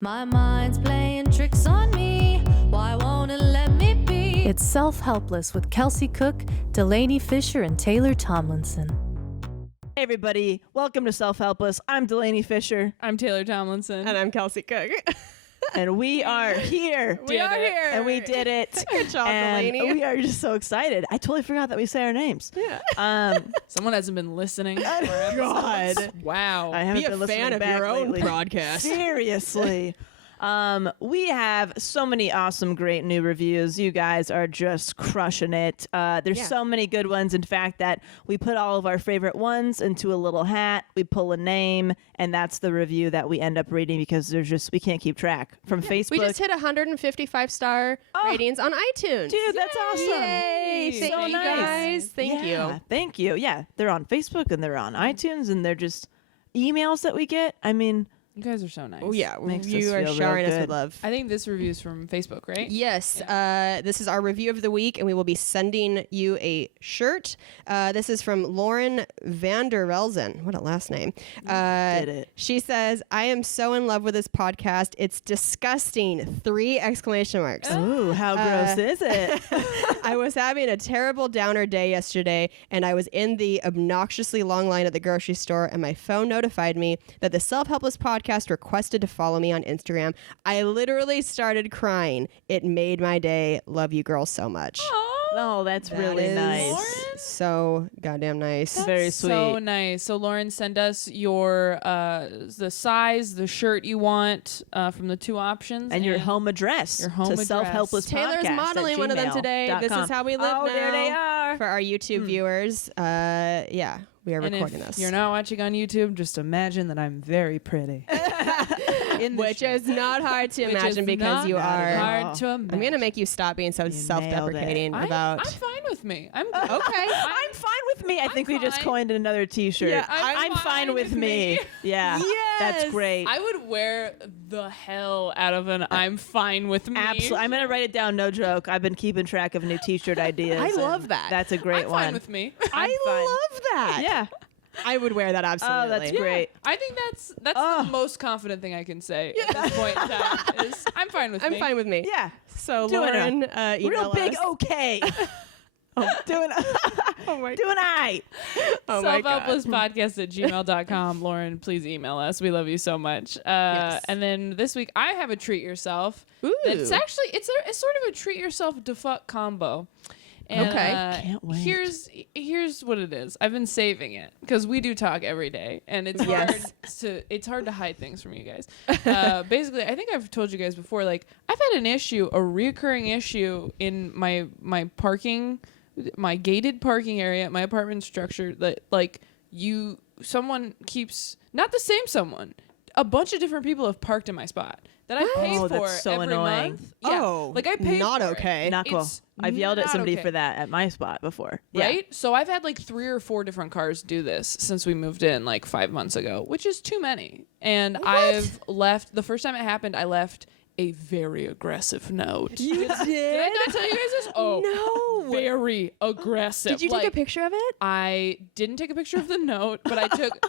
My mind's playing tricks on me. Why won't it let me be? It's Self-Helpless with Kelsey Cook, Delaney Fisher, and Taylor Tomlinson. Hey everybody, welcome to Self-Helpless. I'm Delaney Fisher. I'm Taylor Tomlinson. And I'm Kelsey Cook. And we are here. We are here. And we did it. Good job, and Delaney. we are just so excited. I totally forgot that we say our names. Yeah. Someone hasn't been listening. God. Wow. I haven't Be a been listening fan of back your own lately. broadcast. Seriously. We have so many awesome, great new reviews. You guys are just crushing it. There's so many good ones. In fact, that we put all of our favorite ones into a little hat. We pull a name, and that's the review that we end up reading because we can't keep track from Facebook. We just hit 155-star ratings on iTunes. Dude, that's awesome. Yay. So Thank you nice. guys. Thank Yeah, you. Thank you. Yeah, they're on Facebook and they're on iTunes and they're just emails that we get. I mean, You guys are so nice. Oh, yeah. Makes us You are feel real showering us good. with love. I think this review is from Facebook, right? Yes. This is our review of the week, and we will be sending you a shirt. This is from Lauren Vandervelzen. What a last name. did it. She says, I am so in love with this podcast. It's disgusting. 3 exclamation marks. ooh, how gross is it? I was having a terrible downer day yesterday, and I was in the obnoxiously long line at the grocery store, and my phone notified me that the Self-Helpless podcast requested to follow me on Instagram. I literally started crying. It made my day. Love you girls so much. Oh, that's That really is nice. So goddamn nice. That's Very so sweet. nice. So Lauren, send us your the size, the shirt you want from the 2 options, And your home address. Your home to address. Self-Helpless Taylor's Podcast modeling one of them today. This is how we live oh, now. there they are. For our YouTube viewers. Yeah, we are And recording if this. you're not watching on YouTube, just imagine that I'm very pretty. In the Which shirt. is not hard to Which imagine is because not you at are. hard to imagine. I'm gonna make you stop being so self-deprecating I'm about. fine with me. I'm good. Okay. I'm fine with me. I think we just fine. coined another t-shirt. Yeah, I'm fine with me. Yeah. That's Yes. great. I would wear the hell out of an I'm fine with me. Absolutely. I'm going to write it down. No joke. I've been keeping track of new t-shirt ideas. I love and that. That's a great I'm one. fine with me. I fine. love that. Yeah. I would wear that absolutely. Oh, that's great. I think that's Oh. the most confident thing I can say at this point in time is I'm fine with I'm me. fine with me. Yeah. So Doing Lauren, Real email big us. okay. Doing Oh my doing I. Oh my God. Selfhelplesspodcast@gmail.com. Lauren, please email us. We love you so much. Yes. And then this week I have a treat yourself. Ooh. It's actually it's sort of a treat yourself to fuck combo. And, Okay. Can't wait. Here's what it is. I've been saving it because we do talk every day, and it's hard to hide things from you guys. Basically, I think I've told you guys before. Like I've had a recurring issue in my parking, my gated parking area at my apartment structure. That like someone keeps not the same someone. A bunch of different people have parked in my spot that I pay Oh, for that's so every annoying. month. Yeah, Oh, like I pay not for okay. It. Not cool. It's I've yelled at not somebody okay. for that at my spot before. Yeah. Right? So I've had like 3 or 4 different cars do this since we moved in like 5 months ago, which is too many. And I've left, the first time it happened, I left a very aggressive note. You Did I not tell you guys this? Oh, No. very aggressive. Did you take a picture of it? I didn't take a picture of the note, but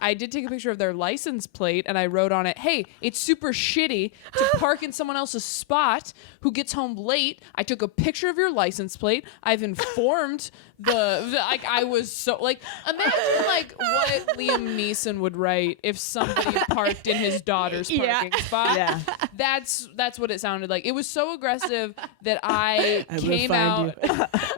I did take a picture of their license plate, and I wrote on it, "Hey, it's super shitty to park in someone else's spot who gets home late. I took a picture of your license plate. I've informed like I was so like imagine like what Liam Neeson would write if somebody parked in his daughter's parking spot. Yeah. That's what it sounded like. It was so aggressive that I came out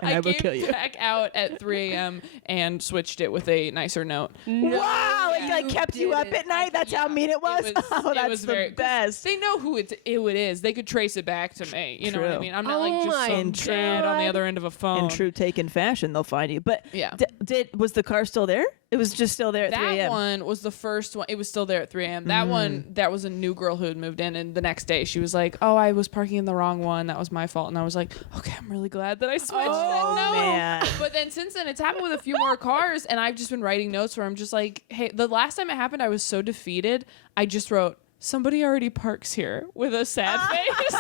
I will came kill you. back out at 3 a.m. and switched it with a nicer note. Wow. It like kept you up at night. That's how mean it was. Oh, that's the best. They know who it is. They could trace it back to me. You know what I True. mean? I'm not like just some in dad on the other end of a phone. In true taken fashion, they'll find you. But Yeah. was the car still there? It was just still there at 3 That a.m. one was the first one. It was still there at 3 a.m. That one, that was a new girl who had moved in, and the next day she was like, "Oh, I was parking in the wrong one. That was my fault." And I was like, "Okay, I'm really glad that I switched." Oh, no. man. But then since then, it's happened with a few more cars, and I've just been writing notes where I'm just like, "Hey," the last time it happened, I was so defeated. I just wrote, "Somebody already parks here," with a sad face.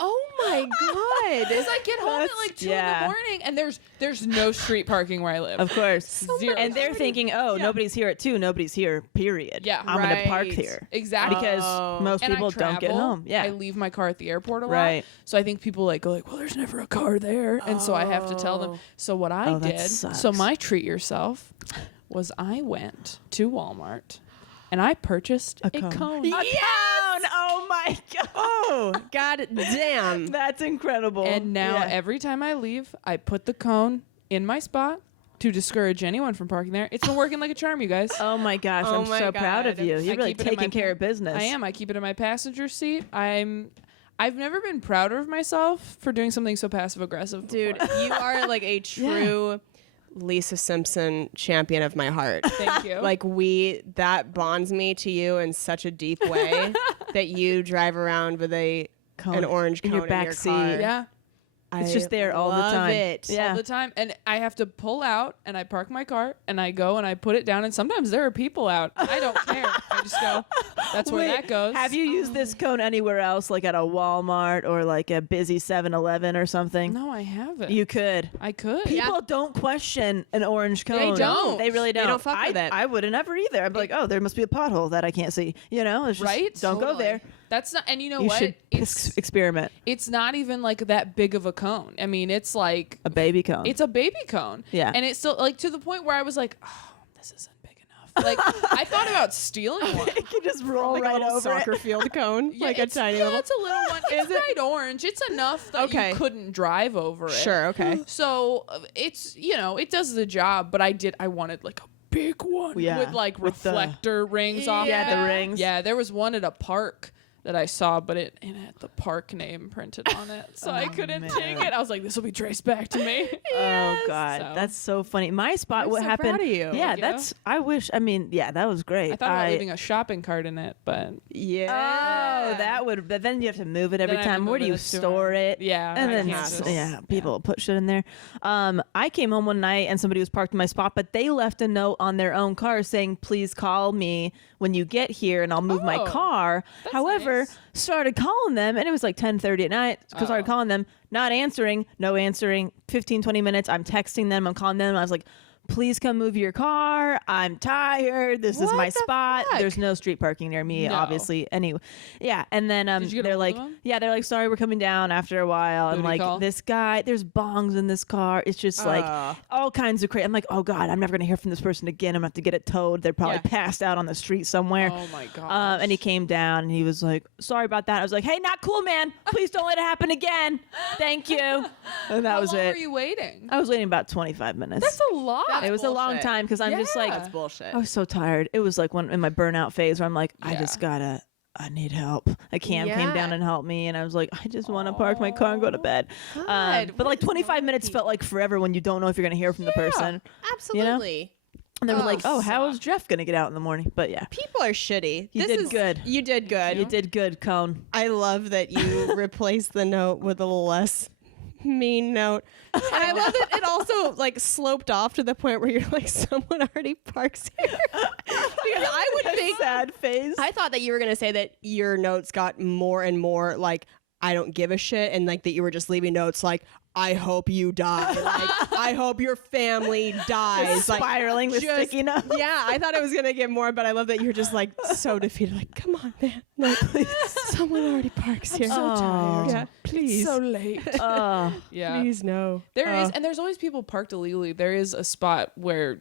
Oh my god! Because I get home at like 2 in the morning, and there's no street parking where I live. Of course. Zero. And they're thinking, nobody's here at 2, nobody's here, period. Yeah. I'm going to park here. Exactly. Because most And I people don't get travel. home. Yeah. I leave my car at the airport a lot. Right. So I think people go well, there's never a car there. And so I have to tell them. So what I that did, sucks. so my treat yourself was I went to Walmart and I purchased a cone. A cone! Oh my god! Oh, god damn! That's incredible. And now every time I leave, I put the cone in my spot to discourage anyone from parking there. It's been working like a charm, you guys. oh my gosh, Oh I'm my so proud of God. you. You're I really keep it in my taking care of business. I am. I keep it in my passenger seat. I've never been prouder of myself for doing something so passive aggressive. Dude, you are like a true Lisa Simpson champion of my heart. Thank you. Like that bonds me to you in such a deep way that you drive around with an orange cone in your back car. seat. yeah. It's just there all the love time. It. Yeah. All the time. And I have to pull out and I park my car and I go and I put it down and sometimes there are people out. I don't care. I just go, that's where Wait, that goes. Have you used this cone anywhere else, like at a Walmart or like a busy 7-Eleven or something? No, I haven't. You could. I could. People don't question an orange cone. don't. They really don't. They don't fuck with it. I wouldn't ever either. I'd be like, oh, there must be a pothole that I can't see. You know, it's just, Right? Don't go Totally. there. That's not, and you know You what? should It's experiment. it's not even like that big of a cone. I mean, it's like A baby cone. it's a baby cone. Yeah. And it's still like to the point where I was like, oh, this isn't big enough. Like I thought about stealing one. it can just roll Like right a little over soccer it. field cone, like a it's, tiny little. It's a little one. It's bright orange. It's enough that Okay. you couldn't drive over it. Sure, okay. So it's it does the job, but I wanted like a big one Yeah, with like with the- reflector rings off. Yeah, the it. rings. Yeah, there was one at a park that I saw, but it had the park name printed on it, so I couldn't take it. I was like, this will be traced back to me. Oh God, So- that's so funny. My spot, I'm what so happened? proud of you. Yeah, Thank you. that's. I wish. I mean, yeah, that was great. I thought about leaving a shopping cart in it, but Yeah. Oh, that would. But then you have to move it every Then I have to time. Where move do you it to store it? Yeah, and I then can't just- people put shit in there. I came home one night and somebody was parked in my spot, but they left a note on their own car saying, "Please call me when you get here, and I'll move my Oh, car." that's However, nice. started calling them, and it was like 10:30 at night. Started calling them, not answering, no answering. 15-20 minutes. I'm texting them. I'm calling them. I was like, please come move your car. I'm tired. This is What my the spot. fuck? There's no street parking near me, No. obviously. Anyway, yeah. And then Did you get they're a hold like, of 'em? yeah, they're like, sorry, we're coming down after a while. And Booty like, call? this guy, there's bongs in this car. It's just like all kinds of crazy. I'm like, oh God, I'm never gonna hear from this person again. I'm gonna have to get it towed. They're probably Yeah. passed out on the street somewhere. Oh my gosh. And he came down and he was like, sorry about that. I was like, hey, not cool, man. Please don't let it happen again. Thank you. And that How was long it. were you waiting? I was waiting about 25 minutes. That's a lot. It was a long bullshit. time because I'm just like, Yeah. That's bullshit. I was so tired. It was like one in my burnout phase where I'm like, I Yeah. just gotta, I need help. A cam came Yeah. down and helped me, and I was like, I just want to park my car and go to bed. But like 25 minutes felt like forever when you don't know if you're gonna hear from the person. Absolutely. And they were Oh, like, oh, how is Jeff gonna get out in the morning? But yeah, People are shitty. You did good. You did good. you did good, Cone. I love that you replaced the note with a little less mean note. And I love that it also like sloped off to the point where you're like, someone already parks here. Because I would think Sad face. I thought that you were gonna say that your notes got more and more like I don't give a shit, and like that you were just leaving notes like I hope you die, like I hope your family dies, like spiraling with just- sticky notes. Yeah, I thought it was gonna get more, but I love that you're just like so defeated. Like, come on, man, like, someone already parks here. so tired. Yeah, please, so late. Oh, Yeah. please no. There is, and there's always people parked illegally. There is a spot where,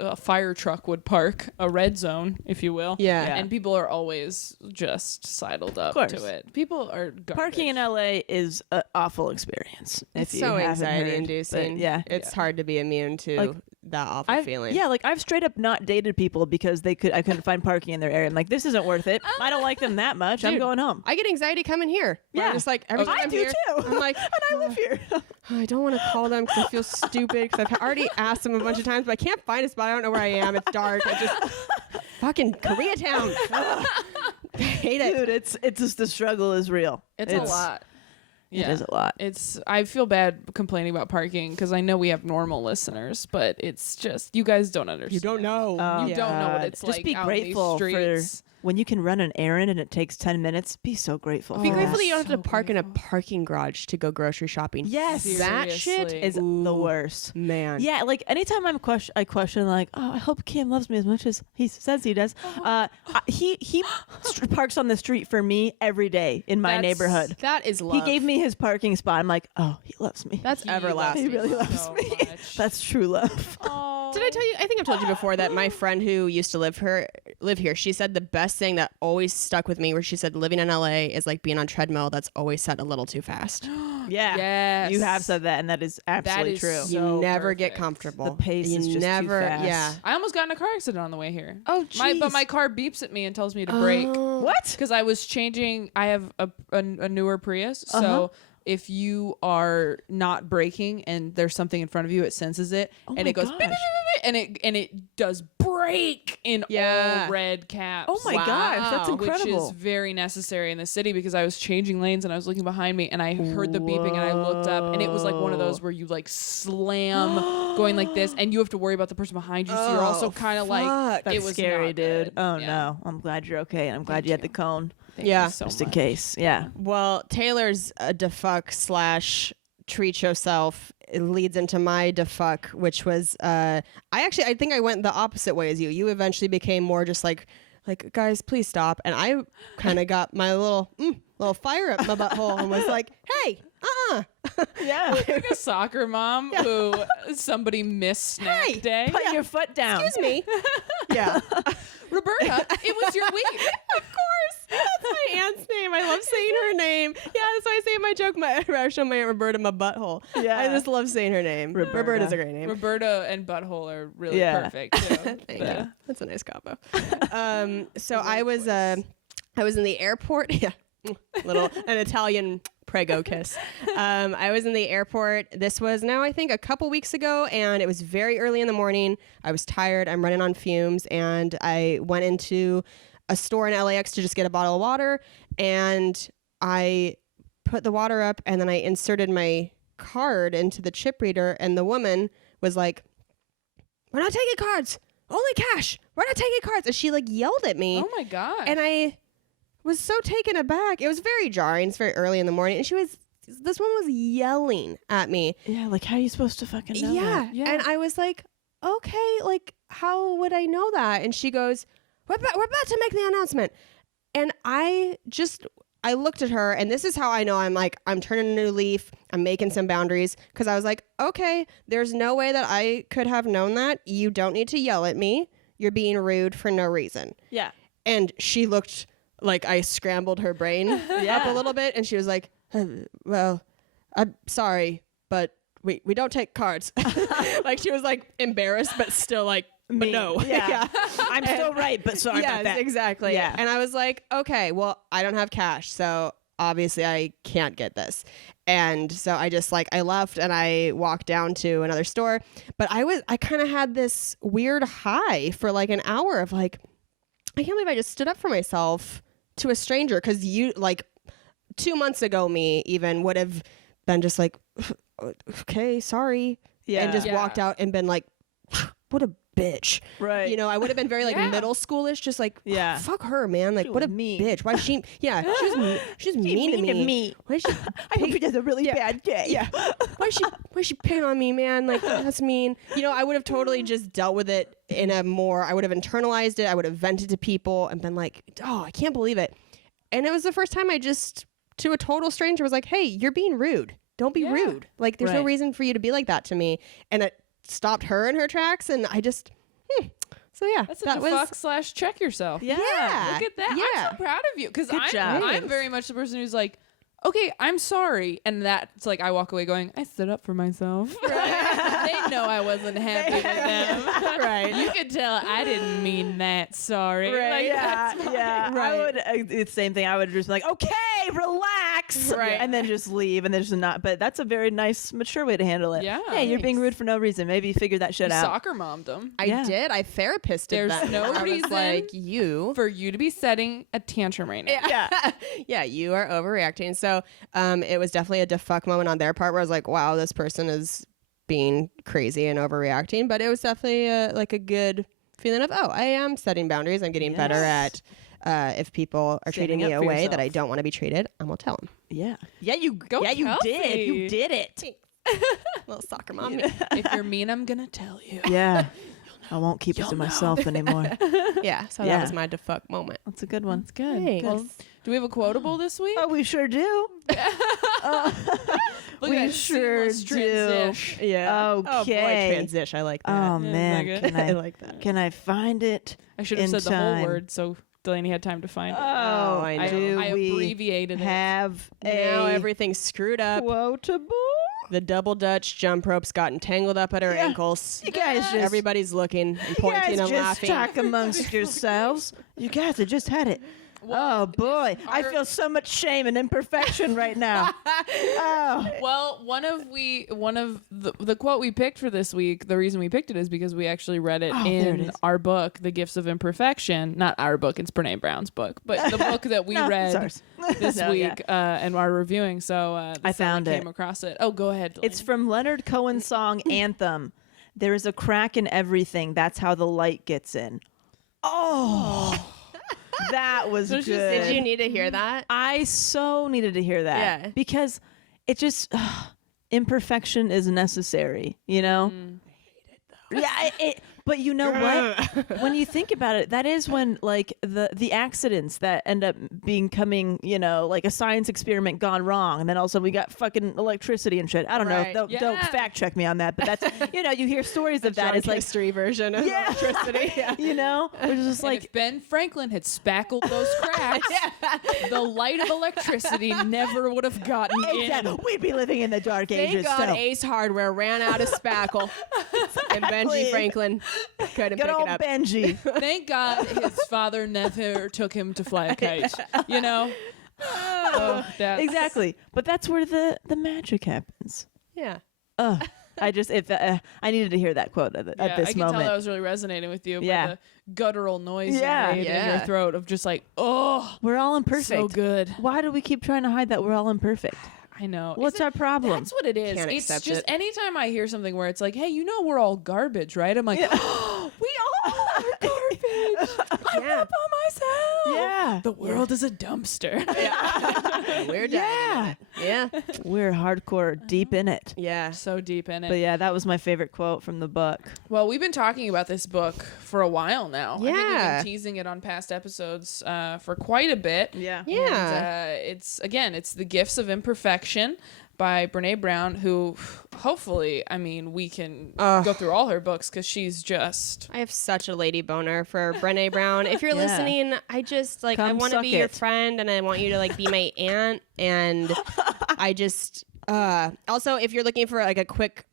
a fire truck would park, a red zone, if you will. Yeah. Yeah. And people are always just sidled up course. to it. People are garbage. parking in LA is an awful experience. It's if you so haven't heard. anxiety-inducing. But yeah, It's hard to be immune to Like, that awful feeling. Yeah, like I've straight up not dated people because I couldn't find parking in their area. I'm like, this isn't worth it. I don't like them that much. I'm Dude, going home. I get anxiety coming here. Yeah. I'm just like every time I I'm do here, too. I'm like, and I live here. I don't want to call them because I feel stupid because I've already asked them a bunch of times, but I can't find a spot. I don't know where I am. It's dark. I just fucking Koreatown. I hate it. Dude, it's just the struggle is real. It's a lot. It is a lot. I feel bad complaining about parking because I know we have normal listeners, but it's just, you guys don't understand. You don't know. You don't know what God. it's Just like be out grateful in these streets. when you can run an errand and it takes 10 minutes, be so grateful. Be for grateful that you don't have so to park in a grateful. parking garage to go grocery shopping. Yes. That shit Seriously. is the worst. man. Yeah, like anytime I question like, oh, I hope Kim loves me as much as he says he does. He parks on the street for me every day in my neighborhood. That is love. He gave me his parking spot. I'm like, oh, he loves me. That's everlasting. He really loves so me. much. That's true love. Oh. Did I tell you? I think I've told you before that my friend who used to live here, she said the best thing that always stuck with me, where she said living in LA is like being on treadmill that's always set a little too fast. Yeah. Yes. You have said that, and that is absolutely is true. so You never get perfect. comfortable. The pace you is just too never, fast. Yeah. I almost got in a car accident on the way here. Oh, But jeez. my car beeps at me and tells me to brake. What? Because I was changing. I have a newer Prius, so if you are not braking and there's something in front of you, it senses it and my it goes beep, beep, gosh. beep, beep, and it does brake in Yeah. all red caps. Oh my gosh, that's incredible. Which is very necessary in the city because I was changing lanes and I was looking behind me and I heard the beeping and I looked up and it was like one of those where you like slam going like this and you have to worry about the person behind you, so you're also kind of like That's it was scary, not dude. good. Oh Yeah. no, I'm glad you're okay. I'm glad you had the cone, Thank Yeah. you so just in much. case. Yeah. Well, Taylor's defuck / treat yourself. It leads into my defuck, which was I think I went the opposite way as you. You eventually became more just like guys, please stop. And I kind of got my little fire up my butthole and was like, hey, Yeah. Like a soccer mom who somebody missed snack Hey, day. Put your foot down. excuse me. Yeah. Roberta, it was your week. Of course. That's my aunt's name. I love saying her name. Yeah, that's why I say in my joke, I show my Aunt Roberta my butthole. Yeah. I just love saying her name. Roberta. Roberta's a great name. Roberta and butthole are really Yeah. perfect too. Thank you. That's a nice combo. So I was in the airport. Yeah. An Italian prego kiss. I was in the airport. This was now, I think, a couple weeks ago, and it was very early in the morning. I was tired. I'm running on fumes, and I went into a store in LAX to just get a bottle of water, and I put the water up, and then I inserted my card into the chip reader, and the woman was like, "We're not taking cards. Only cash. We're not taking cards." And she like yelled at me. Oh my gosh. And I was so taken aback. It was very jarring. It's very early in the morning. And this one was yelling at me. Yeah, like how are you supposed to fucking know that? Yeah. And I was like, okay, like, how would I know that? And she goes, we're about to make the announcement. And I looked at her, and this is how I know I'm turning a new leaf. I'm making some boundaries, because I was like, okay, there's no way that I could have known that. You don't need to yell at me. You're being rude for no reason. Yeah. And she looked like I scrambled her brain up a little bit, and she was like, well, I'm sorry, but we don't take cards. Like she was like embarrassed, but still like, but no. Yeah. I'm still right, but sorry about that. Exactly. Yeah. And I was like, okay, well, I don't have cash, so obviously I can't get this. And so I just I left and I walked down to another store, but I kind of had this weird high for like an hour of like, I can't believe I just stood up for myself to a stranger, because you 2 months ago me even would have been just like, okay, sorry, and just walked out and been like, what a bitch, Right. You know, I would have been very like Yeah. middle schoolish, just like, Yeah. fuck her, man, like She what a was mean. bitch. Why she? Yeah, she's mean to me. Why is she? I hope he has a really bad day. Yeah. Why is she picking on me, man? Like, that's mean. You know, I would have totally just dealt with it in a more, I would have internalized it. I would have vented to people and been like, oh, I can't believe it. And it was the first time I just, to a total stranger, was like, hey, you're being rude. Don't be rude. Like, there's no Right. reason for you to be like that to me. And it stopped her in her tracks. And I just, so yeah. That's that a fuck / check yourself. Yeah. Yeah. Look at that. Yeah. I'm so proud of you, because Good job. I'm very much the person who's like, okay, I'm sorry. And that's like, I walk away going, I stood up for myself. They know I wasn't happy with them. Right. You could tell I didn't mean that. Sorry. Right. Like, Yeah. that's Yeah. Right. I would. It's the same thing. I would just be like, okay, relax. Right. And then just leave. And there's not. But that's a very nice, mature way to handle it. Yeah. Hey, you're being rude for no reason. Maybe you figured that shit out. Soccer mommed them. I Yeah. did. I therapisted There's them. no I was reason like, you. for you to be setting a tantrum right now. Yeah. Yeah, you are overreacting. So it was definitely a defuck moment on their part where I was like, wow, this person is being crazy and overreacting. But it was definitely like a good feeling of, oh, I am setting boundaries. I'm getting better at if people are treating Standing me up a for way that I yourself. don't want to be treated, I'm gonna tell them. Yeah. Yeah, you Kelsey. did. You did it. Little soccer mom. If you're mean, I'm gonna tell you. Yeah. I won't keep it to myself anymore. Yeah, so Yeah. that was my defuck moment. That's a good one. That's good. Thanks. Well, do we have a quotable this week? Oh, we sure do. Look we at that sure seamless do. transition. Yeah. Oh boy, Okay. transition. I like that. Oh Yeah, man, like can I I like that. can I find it? I should have in said the whole time. word so Delaney had time to find it. Oh, I know. do I we abbreviated it. have Now a everything's screwed up. quotable? The double Dutch jump ropes got entangled up at her Yeah. ankles. You guys just Everybody's looking and you pointing guys and just laughing. talk amongst yourselves. You guys have just had it. Oh boy, I feel so much shame and imperfection right now. Oh, Well, one of the quote we picked for this week, the reason we picked it is because we actually read it Oh, there it in is. our book, The Gifts of Imperfection. Not our book, it's Brene Brown's book, but the book that we No, it's read ours. this No, yeah. week and are reviewing. So I found came it. across it. Oh, go ahead. it's Delaney. from Leonard Cohen's song Anthem. There is a crack in everything. That's how the light gets in. Oh, that was So it's good. just- Did you need to hear that? I so needed to hear that. Yeah. Because it just imperfection is necessary, you know? Yeah, but you know what? When you think about it, that is when like the accidents that end up becoming, you know, like a science experiment gone wrong, and then also we got fucking electricity and shit. I don't Right. know. Don't Yeah. fact check me on that, but that's you know, you hear stories of that. Drunk It's like history version of Yeah. electricity. Yeah. you know, which is just And like if Ben Franklin had spackled those cracks, the light of electricity never would have gotten exactly, we'd be living in the dark Thank ages. God so. Ace Hardware ran out of spackle, and Benji Franklin couldn't Good pick old it up. Benji. in. Thank God his father never took him to fly a kite. You know? Oh, that's Exactly, but that's where the magic happens. Yeah. I just if I needed to hear that quote at Yeah, this I can moment. tell that was really resonating with you. Yeah. By the guttural noise Yeah. you made in your Yeah. throat of just like, oh, We're all imperfect. so good. Why do we keep trying to hide that we're all imperfect? I know. What's Isn't- our problem? That's what it is. Can't It's accept just it. anytime I hear something where it's like, hey, you know, we're all garbage, right? I'm like, we all are garbage. I Yeah. live by myself. Yeah. The world is a dumpster. We're Yeah. Yeah. We're hardcore deep in it. Yeah. So deep in it. But yeah, that was my favorite quote from the book. Well, we've been talking about this book for a while now. I think we've Yeah. been teasing it on past episodes for quite a bit. Yeah. Yeah. And, it's The Gifts of Imperfection by Brene Brown, who hopefully, I mean, we can go through all her books because she's just I have such a lady boner for Brene Brown. If you're Yeah. listening, I just like I Come want to suck be your it. friend and I want you to like be my aunt and I just also if you're looking for like a quick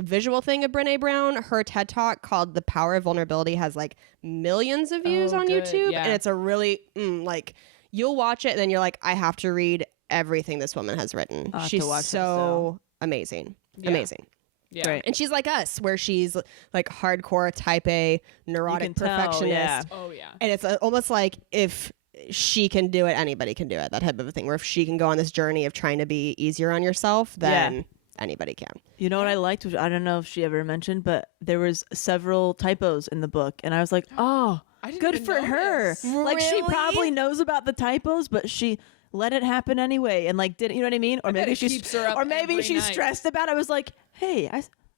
visual thing of Brene Brown, her TED Talk called The Power of Vulnerability has like millions of views Oh, on good. YouTube Yeah. and it's a really like you'll watch it and then you're like I have to read everything this woman has written. I'll have She's to watch this, so amazing. Yeah. Amazing. yeah. Right. And she's like us, where she's like hardcore type A neurotic can tell, perfectionist. yeah. Oh yeah. And it's almost like if she can do it, anybody can do it. That type of a thing, where if she can go on this journey of trying to be easier on yourself, then anybody can. You know what I liked? Which I don't know if she ever mentioned, but there was several typos in the book, and I was like, oh, I didn't good even for her. notice. Like she Really? probably knows about the typos, but she let it happen anyway, and like did you know what I mean? Or bet maybe it she's keeps her up or maybe every she's night. stressed about it. I was like, hey,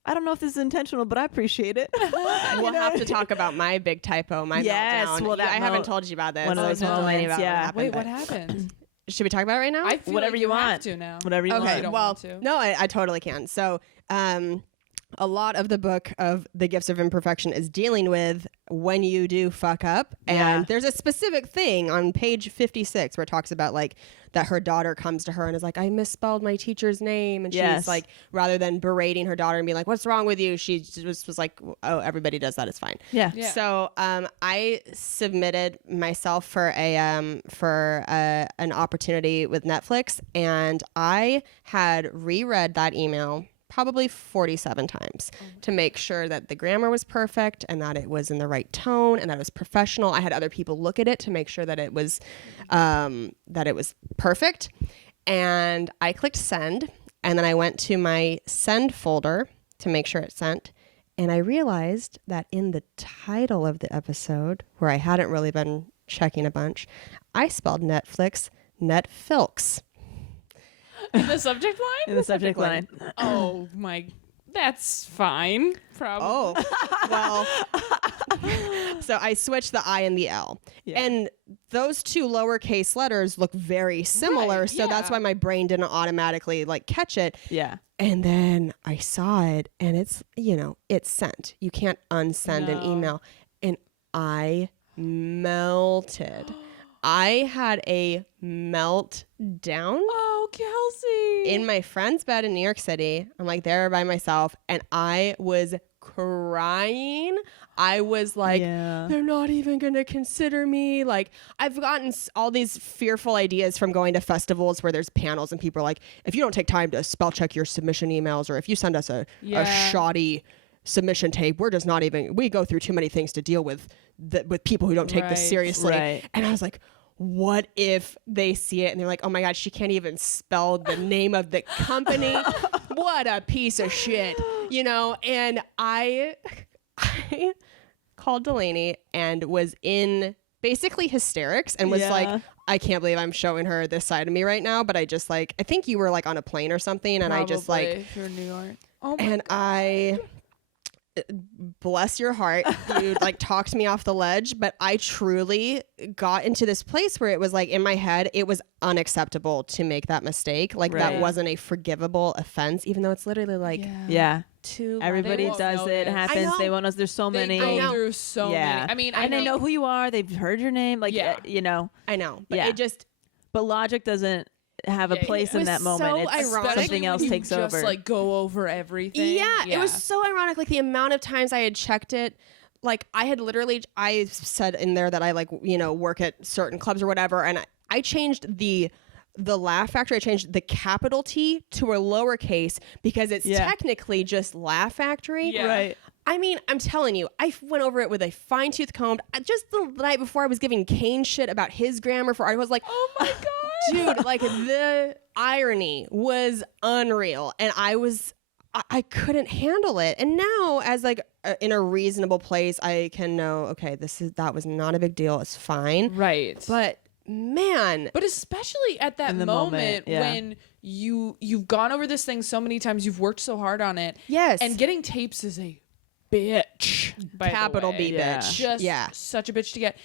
I don't know if this is intentional, but I appreciate it. We'll have to talk about my big typo, my Yes, meltdown. well, that I mo- haven't told you about this. one of I those was complaining moments, about yeah. what happened, Wait, but- what happened? Should we talk about it right now? I feel Whatever like you have want. to now. Whatever you Okay, want. don't well, want to. no, I totally can. So, a lot of the book of The Gifts of Imperfection is dealing with when you do fuck up. Yeah. And there's a specific thing on page 56 where it talks about like that her daughter comes to her and is like, I misspelled my teacher's name. And Yes. she's like, rather than berating her daughter and being like, what's wrong with you? She just was like, oh, everybody does that. It's fine. Yeah. Yeah. So I submitted myself for an opportunity with Netflix, and I had reread that email probably 47 times to make sure that the grammar was perfect and that it was in the right tone and that it was professional. I had other people look at it to make sure that it was perfect. And I clicked send, and then I went to my send folder to make sure it sent. And I realized that in the title of the episode, where I hadn't really been checking a bunch. I spelled Netflix, Netflix. In the subject line? In the subject line. Oh my, that's fine. Probably. Oh, well. So I switched the I and the L. Yeah. And those two lowercase letters look very similar. Right, so that's yeah. why my brain didn't automatically like catch it. Yeah. And then I saw it and it's, it's sent. You can't unsend an No. email. And I melted. I had a meltdown Oh, Kelsey. in my friend's bed in New York City. I'm like there by myself and I was crying. I was like, Yeah. they're not even going to consider me. Like, I've gotten all these fearful ideas from going to festivals where there's panels and people are like, if you don't take time to spell check your submission emails or if you send us a shoddy submission tape, we're just not even, we go through too many things to deal with people who don't take this Right, seriously. right. And I was like, what if they see it and they're like, oh my God, she can't even spell the name of the company. What a piece of shit, And I called Delaney and was in basically hysterics and was like, I can't believe I'm showing her this side of me right now. But I just I think you were like on a plane or something. And I just Probably, if you're in New York. Oh my and I, bless your heart, you talked me off the ledge, but I truly got into this place where it was like in my head, it was unacceptable to make that mistake. Like that Right. wasn't a forgivable offense, even though it's literally like Yeah. two Everybody won't does know it. It this. happens. I They know. won't know. There's so They many. go through so many. I mean, and they know who you are. They've heard your name. Like, Yeah. I know, but Yeah. it just But logic doesn't have a Yeah, place it in was that moment. so It's ironic. something else when you takes just, over. go over everything. Yeah, it was so ironic. Like the amount of times I had checked it, like I said in there that I work at certain clubs or whatever, and I changed the Laugh Factory. I changed the capital T to a lowercase because it's technically just Laugh Factory. Yeah. Right. I mean, I'm telling you, I went over it with a fine tooth comb. Just the night before, I was giving Kane shit about his grammar for art. I was like, Oh my god. dude, the irony was unreal, and I couldn't handle it. And now, as in a reasonable place, I can know, okay, that was not a big deal. It's fine. Right. But man, But especially at that In the moment, moment, yeah. when you've gone over this thing so many times, you've worked so hard on it. yes, And getting tapes is a bitch. By capital the way. B Yeah. bitch. Just such a bitch to get.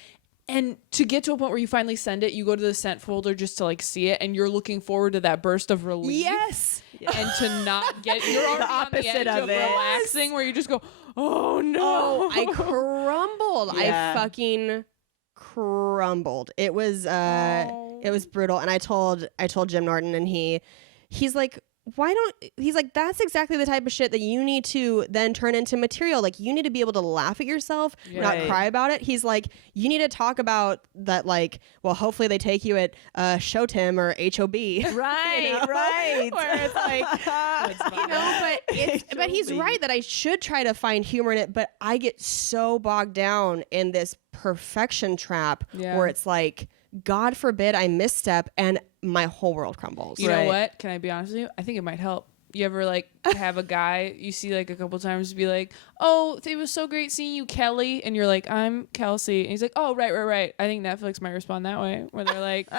And to get to a point where you finally send it, you go to the sent folder just to see it, and you're looking forward to that burst of relief. Yes. And to not get, you're already on the opposite edge of of it. relaxing, where you just go, oh no. Oh, I crumbled. Yeah. I fucking crumbled. It was brutal. And I told Jim Norton, and he's like, he's like, that's exactly the type of shit that you need to then turn into material. Like, you need to be able to laugh at yourself, not Right. cry about it. He's like, you need to talk about that, well, hopefully they take you at Showtime or HOB. Right. Right. Where it's like, but he's right that I should try to find humor in it, but I get so bogged down in this perfection trap Yeah. where it's like, God forbid I misstep and my whole world crumbles. You know Right. what? Can I be honest with you? I think it might help. You ever have a guy you see a couple times be like, "Oh, it was so great seeing you, Kelly," and you're like, "I'm Kelsey," and he's like, "Oh, right." I think Netflix might respond that way, where they're like, "Oh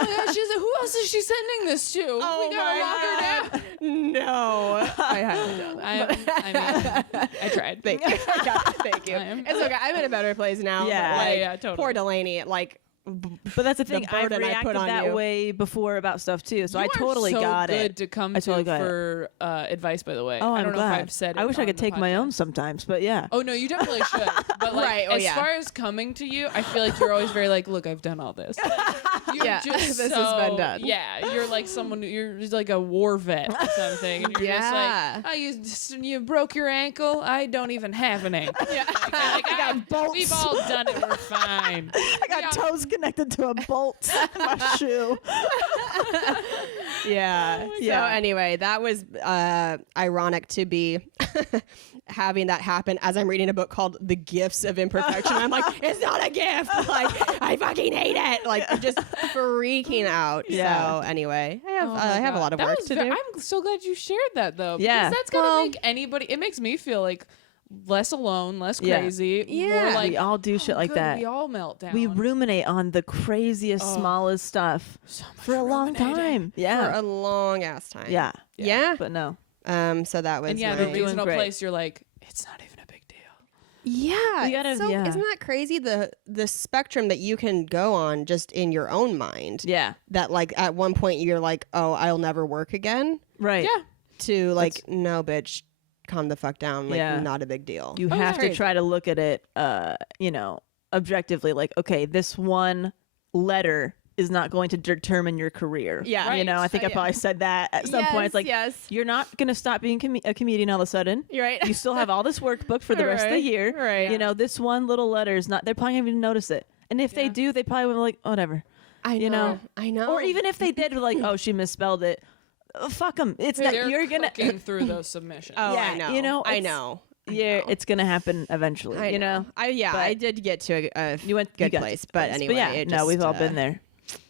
my gosh, she's like, who else is she sending this to? We gotta lock her down." No, I haven't done that. I mean, I tried. Thank you. Thank you. I'm- It's okay. I'm in a better place now. Yeah. but, Yeah, totally. Poor Delaney. But that's the thing. I've burden I put reacted on that you. way before about stuff too. So You I are totally so got good it. to come I totally to got it. for advice, by the way. Oh, I I'm don't know glad. if I've said it. I wish I on could the take my podcast. own sometimes, but yeah. Oh no, you definitely should. But Right, oh, as yeah. far as coming to you, I feel like you're always very look, I've done all this. You're Yeah, just this has been done. Yeah, you're like someone. You're just like a war vet or something. And you're Yeah. just like, oh, you broke your ankle. I don't even have an ankle. Yeah, I got bolts. We've all done it. We're fine. I got toes connected to a bolt in my shoe. Yeah. Yeah. So anyway, that was ironic to be having that happen as I'm reading a book called The Gifts of Imperfection. I'm like, it's not a gift. Like, I fucking hate it. Like, just freaking out. Yeah. So anyway, I Oh my have a God. lot of That work was to ve- do. I'm so glad you shared that though. Yeah. Because that's gonna Well- make anybody. It makes me feel less alone, less Yeah. crazy. Yeah. More like, we all do shit like that. We all melt down. We ruminate on the craziest, smallest stuff for a long time. Yeah. For a long ass time. Yeah. Yeah. But no. So that was and yeah, my- in a reasonable great. place, you're like, it's not even a big deal. Yeah. You gotta- so yeah. isn't that crazy? The spectrum that you can go on just in your own mind. Yeah. That like at one point you're like, oh, I'll never work again. Right. Yeah. To like, no, bitch, calm the fuck down. Like, Yeah. not a big deal. You have to try to look at it, objectively. Like, okay, this one letter is not going to determine your career. Yeah. You know, I think I probably said that at some point. It's like, you're not going to stop being a comedian all of a sudden. You're right. You still have all this workbook for the rest of the year. Right. You know, this one little letter is not, they're probably not even notice it. And if they do, they probably will be like, whatever. I know. You know? I know. Or even if they did, like, oh, she misspelled it. Fuck them. It's not, They're you're going cooking to, through those submissions. Oh, yeah, I know. you know, I it's- know. yeah, it's going to happen eventually, I you know? But But- did get to a You went good you got place, to but place. anyway, yeah, it no, just, we've all been there.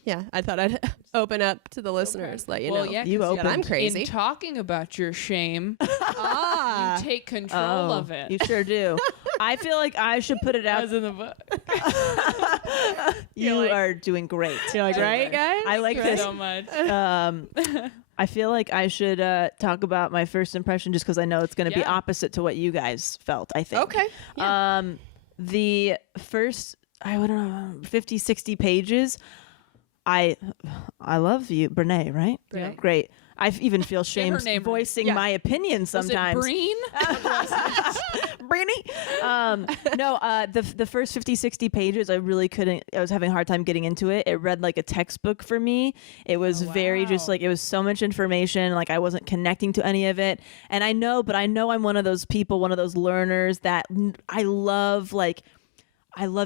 Yeah, I thought I'd open up to the listeners, let you Well, know. yeah, You 'cause opened. I'm crazy. In talking about your shame, Ah, you take control of it. You sure do. I feel like I should put it out. As in the book. You are doing great. you're like, right, guys? I like Thank you this. so much. I feel like I should talk about my first impression just because I know it's going to be Yeah. opposite to what you guys felt, I think. Okay. The first, I don't know, 50, 60 pages, I love you, Brene, right? Brene. Great. I even feel shame name right. voicing Yeah. my opinion Was it sometimes. Brene? Brene. No, the first 50, 60 pages, I really couldn't, I was having a hard time getting into it. It read like a textbook for me. It was very just like, it was so much information. Like I wasn't connecting to any of it. And I know I'm one of those people, one of those learners that I love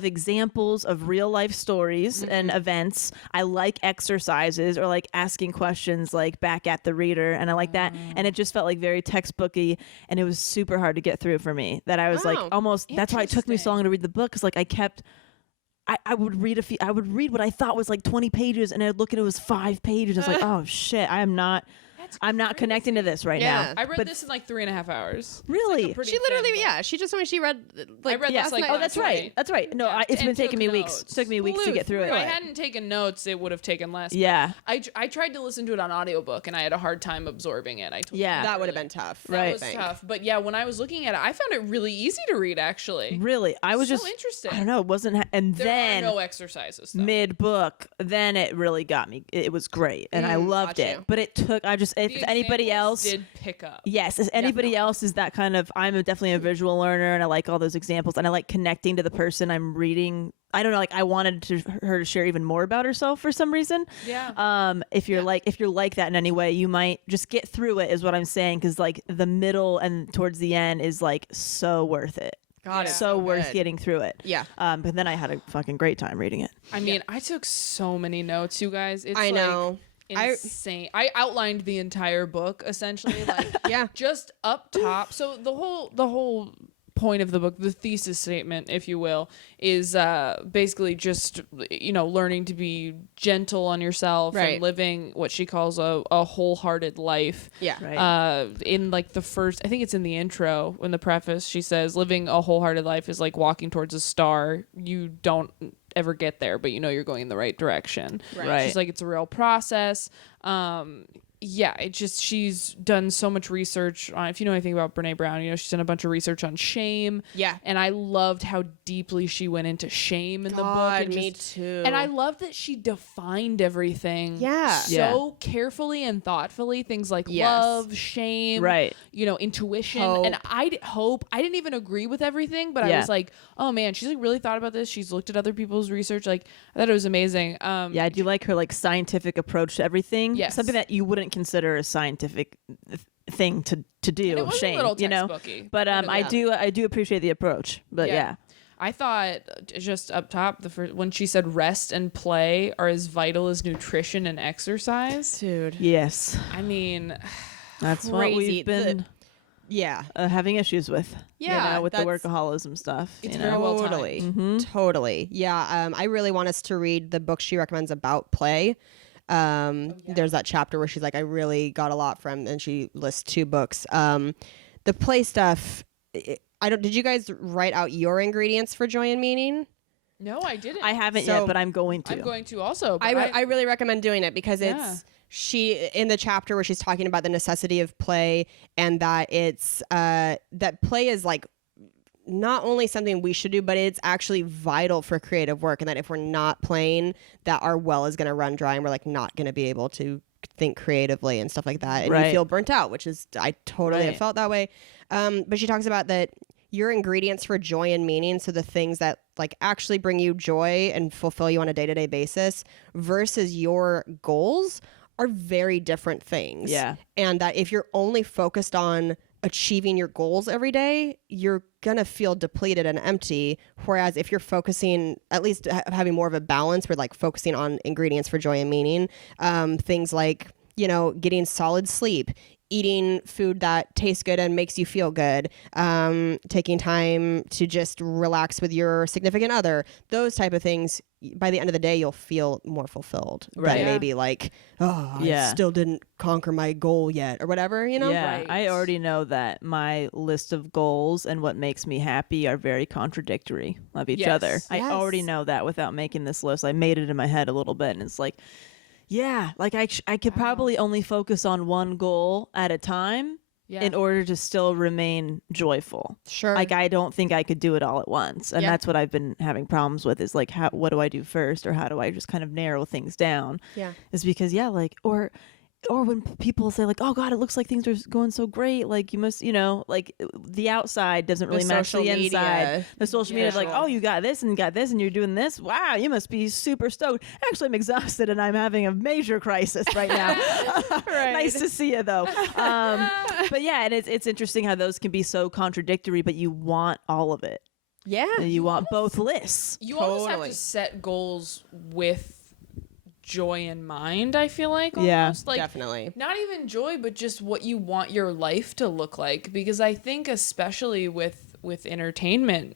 examples of real life stories and events. I like exercises or like asking questions like back at the reader. And I like that. And it just felt like very textbooky and it was super hard to get through for me that I was like Oh, almost, that's why it took me so long to read the book. Cause like I would read I would read what I thought was like 20 pages and I'd look and it was 5 pages. I was like, oh shit, I'm not connecting to this right Yeah. now. I read But this in like 3.5 hours. really? Pretty She literally, thin book. yeah, she just told me she read, like, I read Yeah. this like Oh, last that's night. right. That's right. No, Yeah, it's and been taking me took weeks. notes. It took me weeks to get through If it. I hadn't taken notes, it would have taken less. Yeah. I tried to listen to it on audiobook and I had a hard time absorbing it. Yeah. that would have been tough. That Right. was tough. But yeah, when I was looking at it, I found it really easy to read actually. Really, I was So just interesting. I don't know. It wasn't, and There then are no exercises. Though. mid book, then it really got me. It was great, and I loved got it. you. But it took. I just if The anybody examples else. did pick up. Yes, if anybody else is that kind of, definitely a visual learner, and I like all those examples, and I like connecting to the person I'm reading. I don't know, like I wanted her to share even more about herself for some reason. Yeah. If you're like that in any way, you might just get through it, is what I'm saying, because like the middle and towards the end is like so worth it. God, it's So worth good. getting through it. Yeah. But then I had a fucking great time reading it. I mean, I took so many notes, you guys. It's I know. insane. I outlined the entire book essentially, like Yeah. just up top. So the whole point of the book, the thesis statement, if you will, is basically just learning to be gentle on yourself Right. and living what she calls a wholehearted life. Yeah. Right. In like the first, I think it's in the intro, in the preface, she says living a wholehearted life is like walking towards a star. You don't ever get there, but you're going in the right direction. Right. She's like, it's a real process. Yeah, she's done so much research on, if you know anything about Brene Brown, she's done a bunch of research on shame. Yeah. And I loved how deeply she went into shame in the book. God, And me just- too. And I love that she defined everything Yeah. so carefully and thoughtfully. Things like Yes. love, shame, Right. intuition. Hope. And I didn't even agree with everything, but I Yeah. was like, oh man, she's like really thought about this. She's looked at other people's research. Like, I thought it was amazing. Yeah, I do like her like scientific approach to everything. Yes. Something that you wouldn't consider a scientific thing to do. And it was a shame, little you know. textbooky, But but I do appreciate the approach. But yeah. I thought just up top, when she said rest and play are as vital as nutrition and exercise. Dude. Yes, I mean, that's what Crazy. we've been Yeah. having issues with. Yeah, with the that's- workworkaholism stuff. It's you very know? well Totally. timed. Totally. Yeah. I really want us to read the book she recommends about play. There's that chapter where she's like, I really got a lot from, and she lists 2 books. The play stuff, Did you guys write out your ingredients for joy and meaning? No, I didn't. I haven't yet, but I'm going to. I'm going to also. But I really recommend doing it because she in the chapter where she's talking about the necessity of play and that it's that play is like not only something we should do, but it's actually vital for creative work, and that if we're not playing, that our well is going to run dry and we're like not going to be able to think creatively and stuff like that, and you feel burnt out, which is I totally have felt that way. But she talks about that your ingredients for joy and meaning, so the things that like actually bring you joy and fulfill you on a day-to-day basis versus your goals are very different things. Yeah. And that if you're only focused on achieving your goals every day, you're gonna feel depleted and empty. Whereas if you're focusing, at least having more of a balance, where like focusing on ingredients for joy and meaning, things like, you know, getting solid sleep, eating food that tastes good and makes you feel good, taking time to just relax with your significant other, those type of things, by the end of the day, you'll feel more fulfilled. Right. Than maybe like, I still didn't conquer my goal yet or whatever, you know? Yeah, I already know that my list of goals and what makes me happy are very contradictory of each other. I already know that without making this list. I made it in my head a little bit, and it's like, yeah, like I could probably only focus on one goal at a time in order to still remain joyful. Sure. Like I don't think I could do it all at once. And that's what I've been having problems with, is like, what do I do first, or how do I just kind of narrow things down? Yeah. Is because, like, or when people say like, oh God, it looks like things are going so great. Like you must, you know, like the outside doesn't really match the inside. The social media is like, oh, you got this and you're doing this. Wow, you must be super stoked. Actually, I'm exhausted and I'm having a major crisis right now. Nice to see you though. But yeah, and it's interesting how those can be so contradictory, but you want all of it. Yeah. You want both lists. You almost have to set goals with joy in mind, I feel like. Almost. Like, definitely. Not even joy, but just what you want your life to look like. Because I think especially with entertainment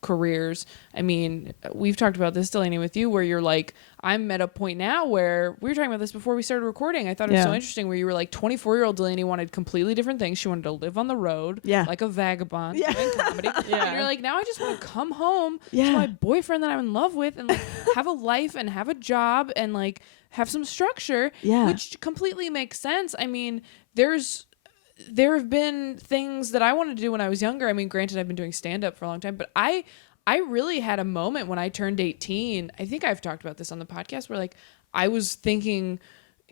careers, I mean, we've talked about this, Delaney, with you, where you're like, I'm at a point now where we were talking about this before we started recording. I thought it was so interesting, where you were like, 24-year-old Delaney wanted completely different things. She wanted to live on the road, like a vagabond, doing comedy. And you're like, now I just want to come home to my boyfriend that I'm in love with and like have a life and have a job and like have some structure, which completely makes sense. I mean, there have been things that I wanted to do when I was younger. I mean, granted, I've been doing stand-up for a long time, but I really had a moment when I turned 18. I think I've talked about this on the podcast, where like I was thinking,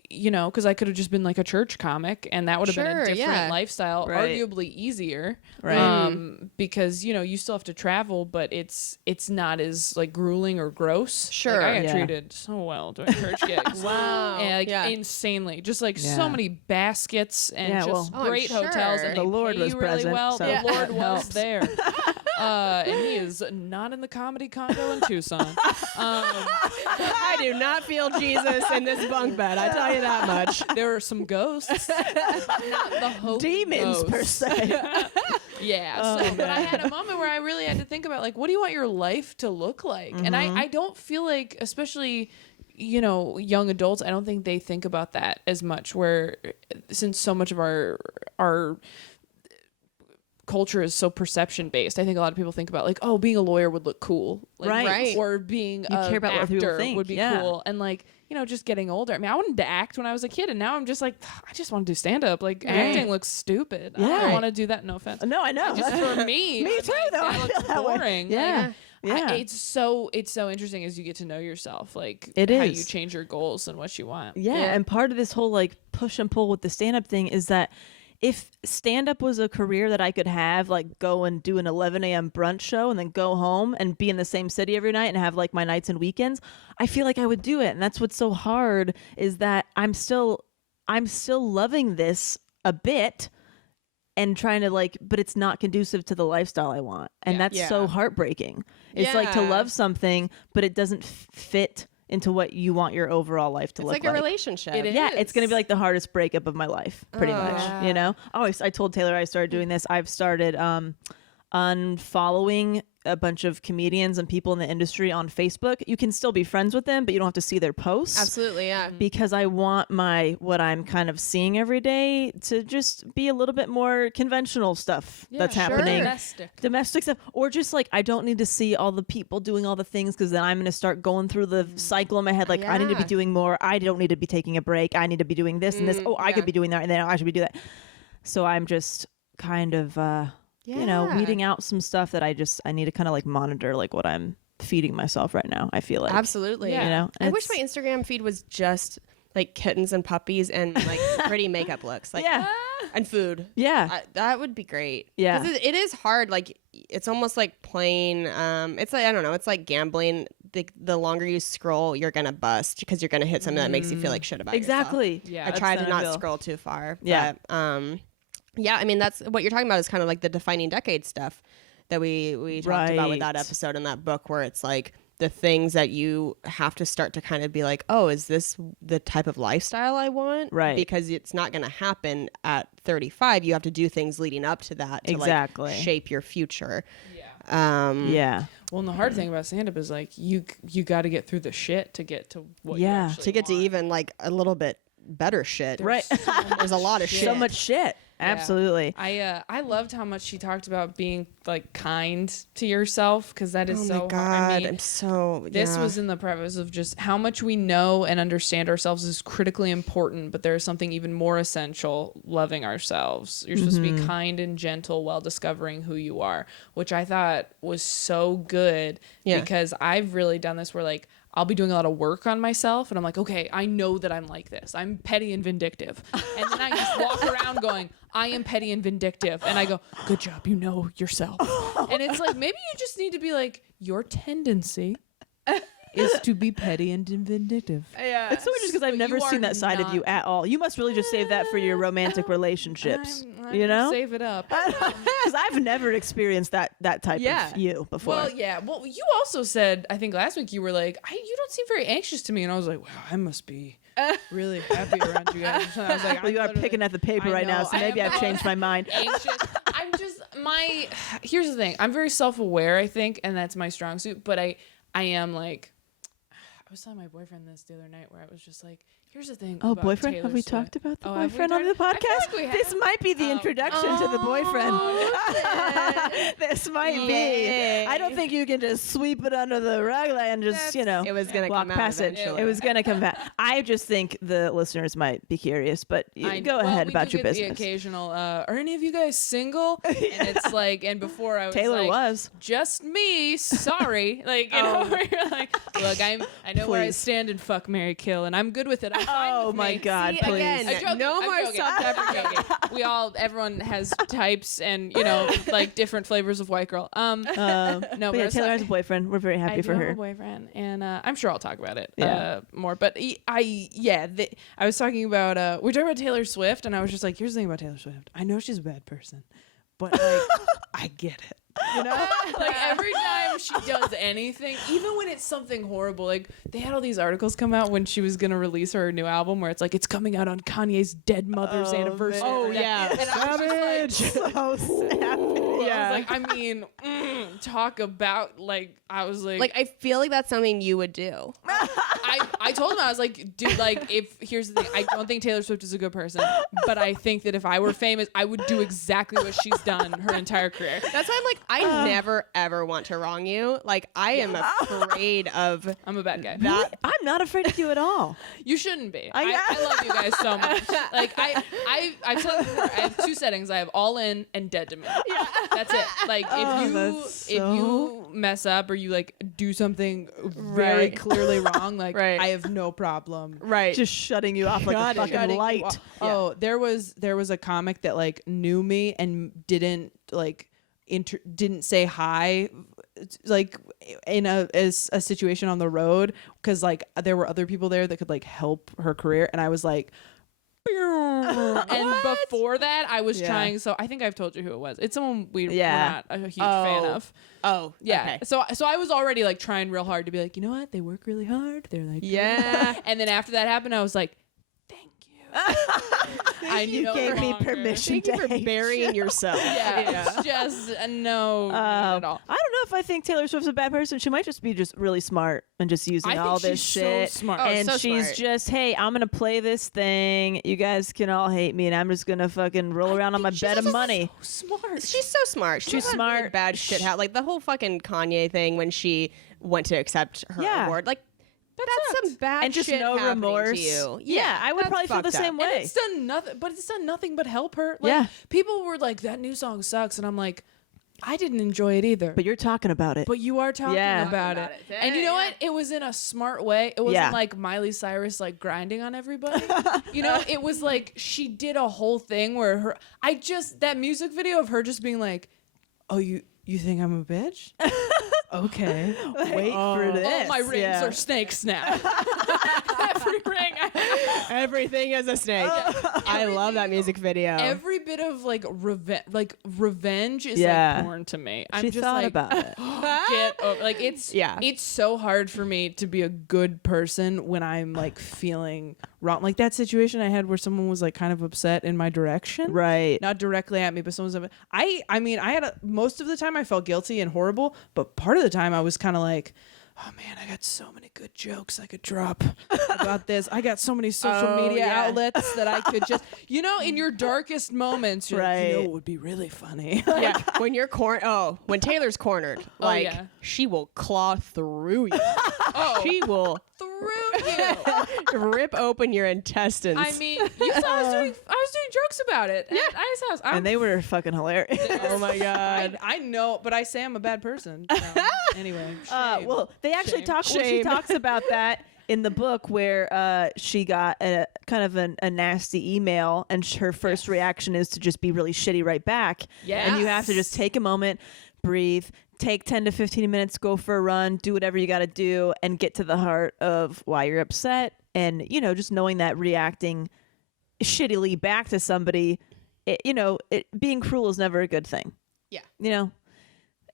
you know, because I could have just been like a church comic, and that would have been a different lifestyle, arguably easier, because, you know, you still have to travel, but it's not as like grueling or gross. Like, I got treated so well doing church gigs. Wow. And like insanely, just like so many baskets and great hotels, and the Lord was really present. Well, the Lord was there. And he is not in the comedy condo in Tucson. I do not feel Jesus in this bunk bed, I tell you that much. There are some ghosts, but not the hope demons ghosts. per se. But I had a moment where I really had to think about, like, what do you want your life to look like? And I don't feel like, especially, you know, young adults, I don't think they think about that as much, where since so much of our culture is so perception based, I think a lot of people think about like, oh, being a lawyer would look cool, like, or being an actor would be cool, and like, you know, just getting older. I mean, I wanted to act when I was a kid, and now I'm just like, I just want to do stand up. Like, acting looks stupid. I don't want to do that. No offense. No, I know. Just for me. Me too. Like, though. that looks boring. Yeah. It's so interesting as you get to know yourself, like how you change your goals and what you want. And part of this whole like push and pull with the stand up thing is that if stand-up was a career that I could have, like go and do an 11 a.m. brunch show and then go home and be in the same city every night and have like my nights and weekends, I feel like I would do it. And that's what's so hard, is that I'm still loving this a bit and trying to like, but it's not conducive to the lifestyle I want. And that's so heartbreaking. It's like to love something, but it doesn't fit into what you want your overall life to look like. It's like a relationship. It's going to be like the hardest breakup of my life, pretty much, you know? Oh, I told Taylor I started doing this. I've started unfollowing a bunch of comedians and people in the industry on Facebook. You can still be friends with them, but you don't have to see their posts. Absolutely, yeah. Because I want what I'm kind of seeing every day to just be a little bit more conventional stuff that's happening. Domestic stuff. Or just like, I don't need to see all the people doing all the things, because then I'm going to start going through the cycle in my head. Like, I need to be doing more. I don't need to be taking a break. I need to be doing this and this. Oh, I could be doing that, and then I should be doing that. So I'm just kind of, weeding out some stuff that I need to kind of like monitor, like what I'm feeding myself right now. I feel like. Absolutely. You know, I wish my Instagram feed was just like kittens and puppies and like pretty makeup looks. Like, and food. Yeah. That would be great. Yeah. Because it is hard. Like, it's almost like playing, it's like, I don't know, it's like gambling. The longer you scroll, you're going to bust because you're going to hit something that makes you feel like shit about yourself. Yeah. I tried to not scroll too far. Yeah. But, yeah, I mean, that's what you're talking about is kind of like the defining decade stuff that we talked about with that episode in that book, where it's like the things that you have to start to kind of be like, oh, is this the type of lifestyle I want? Right. Because it's not going to happen at 35. You have to do things leading up to that to like shape your future. Yeah. Well, and the hard thing about stand-up is like you got to get through the shit to get to what you actually to get want. to even like a little bit better shit. Right. There's a lot of shit. So much shit. Yeah. Absolutely. I loved how much she talked about being like kind to yourself, because that is so my God, hard. I mean, I'm so this was in the preface of just how much we know and understand ourselves is critically important, but there's something even more essential: loving ourselves. You're supposed to be kind and gentle while discovering who you are, which I thought was so good because I've really done this where like I'll be doing a lot of work on myself and I'm like, okay, I know that I'm like this. I'm petty and vindictive. And then I just walk around going, I am petty and vindictive. And I go, good job, you know yourself. And it's like, maybe you just need to be like, your tendency is to be petty and vindictive. Yeah. It's so interesting because I've never seen that side of you at all. You must really just save that for your romantic relationships. I'm gonna save it up. Because I've never experienced that type of you before. Well, yeah. Well, you also said, I think last week, you were like, you don't seem very anxious to me. And I was like, wow, I must be really happy around you guys. I was like, well, you are picking at the paper right now, so maybe I've changed my mind. Anxious. Here's the thing. I'm very self-aware, I think, and that's my strong suit. But I am like, I was telling my boyfriend this the other night where I was just like, here's the thing. Oh, about boyfriend? Taylor Have we Swift. talked about the Oh, have we boyfriend on the talked- I feel podcast? like we have. This might be the introduction to the boyfriend. This might be. I don't think you can just sweep it under the rug and just, it was gonna walk come out past it. eventually. It was going to come back. I just think the listeners might be curious, but go ahead about your business. The occasional, are any of you guys single? And it's like, and before I was Taylor like, was. just me, sorry. Like, you know, where you're like, look, I know where I Please. stand in fuck, marry, kill, and I'm good with it. I'm fine Oh with my me. God, See, please. again, I'm joking, no I'm more joking. self-deprecating. Everyone has types and, you know, like different flavors of white girl. No, But but yeah, I was Taylor like- has a boyfriend. We're very happy I for do her. have a boyfriend, and I'm sure I'll talk about it Yeah. more. But I was talking about we're talking about Taylor Swift, and I was just like, here's the thing about Taylor Swift. I know she's a bad person, but like I get it. You know, like every time she does anything, even when it's something horrible, like they had all these articles come out when she was gonna release her new album, where it's like it's coming out on Kanye's dead mother's anniversary. Oh, yeah. and I was just like, So savage. I was like, I mean, talk about like I was Like, I feel like that's something you would do. I told him, I was like, dude, like, here's the thing, I don't think Taylor Swift is a good person, but I think that if I were famous, I would do exactly what she's done her entire career. That's why I'm like, I never ever want to wrong you. Like, I am afraid of I'm a bad guy. that. I'm not afraid of you at all. You shouldn't be. I- I love you guys so much. Like, I've said before, I have two settings. I have all in and dead to me. Yeah. That's it. Like, that's if you mess up or you like do something very Right. clearly wrong, like Right. I have no problem. Right. Just shutting you off like a fucking Shutting you light. off. Oh, there was a comic that like knew me and didn't like didn't say hi, like in a situation on the road, because like there were other people there that could like help her career, and I was like. And before that, I was trying. So I think I've told you who it was. It's someone we're not a huge fan of. Oh, Yeah. okay. So I was already like trying real hard to be like, you know what? They work really hard. They're like, Yeah. And then after that happened, I was like, thank you. I you no gave me longer. permission Thank you to for hate burying yourself. Yeah, it's just no at all. I don't know if I think Taylor Swift's a bad person. She might just be really smart and just using I all think this she's shit. so smart. And so she's smart. just, hey, I'm gonna play this thing. You guys can all hate me, and I'm just gonna fucking roll around on my bed of money. Smart. She's so smart. She's had smart. Really bad shit. Like the whole fucking Kanye thing when she went to accept her award. Like that's some bad And just shit no happening remorse. to you. Yeah, I would that's probably feel the fucked up. same way. And it's done nothing, but it's done nothing but help her. Like, Yeah. people were like, that new song sucks, and I'm like, I didn't enjoy it either. But you're talking about it. But you are talking Yeah. about it. And you know what? It was in a smart way. It wasn't Yeah. like Miley Cyrus like grinding on everybody. You know, it was like she did a whole thing where that music video of her just being like, oh, you think I'm a bitch? Okay. Wait for this. All my rings Yeah. are snakes now. Every ring. Everything is a snake. I love that music video. Every bit of like revenge is Yeah. like porn to me. I'm She just thought like, about it. get over. Like it's Yeah. it's so hard for me to be a good person when I'm like feeling wrong. Like that situation I had where someone was like kind of upset in my direction, Right. Not directly at me, but someone's. I mean, I had most of the time I felt guilty and horrible, but part of the time I was kind of like, oh man, I got so many good jokes I could drop about this. I got so many social media yeah. outlets that I could just, in your darkest moments, you're like, Right. it would be really funny. Yeah, when you're when Taylor's cornered, like yeah. she will claw through you. She will Through you. rip open your intestines. I mean, you saw I was doing jokes about it at I's house. And they were fucking hilarious. oh my god. I know, but I say I'm a bad person. So, anyway, shame. Well, they actually Shame. talk. Well, she talks about that in the book where she got a kind of a nasty email, and her first reaction is to just be really shitty right back. And you have to just take a moment, breathe, take 10 to 15 minutes, go for a run, do whatever you got to do, and get to the heart of why you're upset. And just knowing that reacting shittily back to somebody, being cruel is never a good thing. Yeah.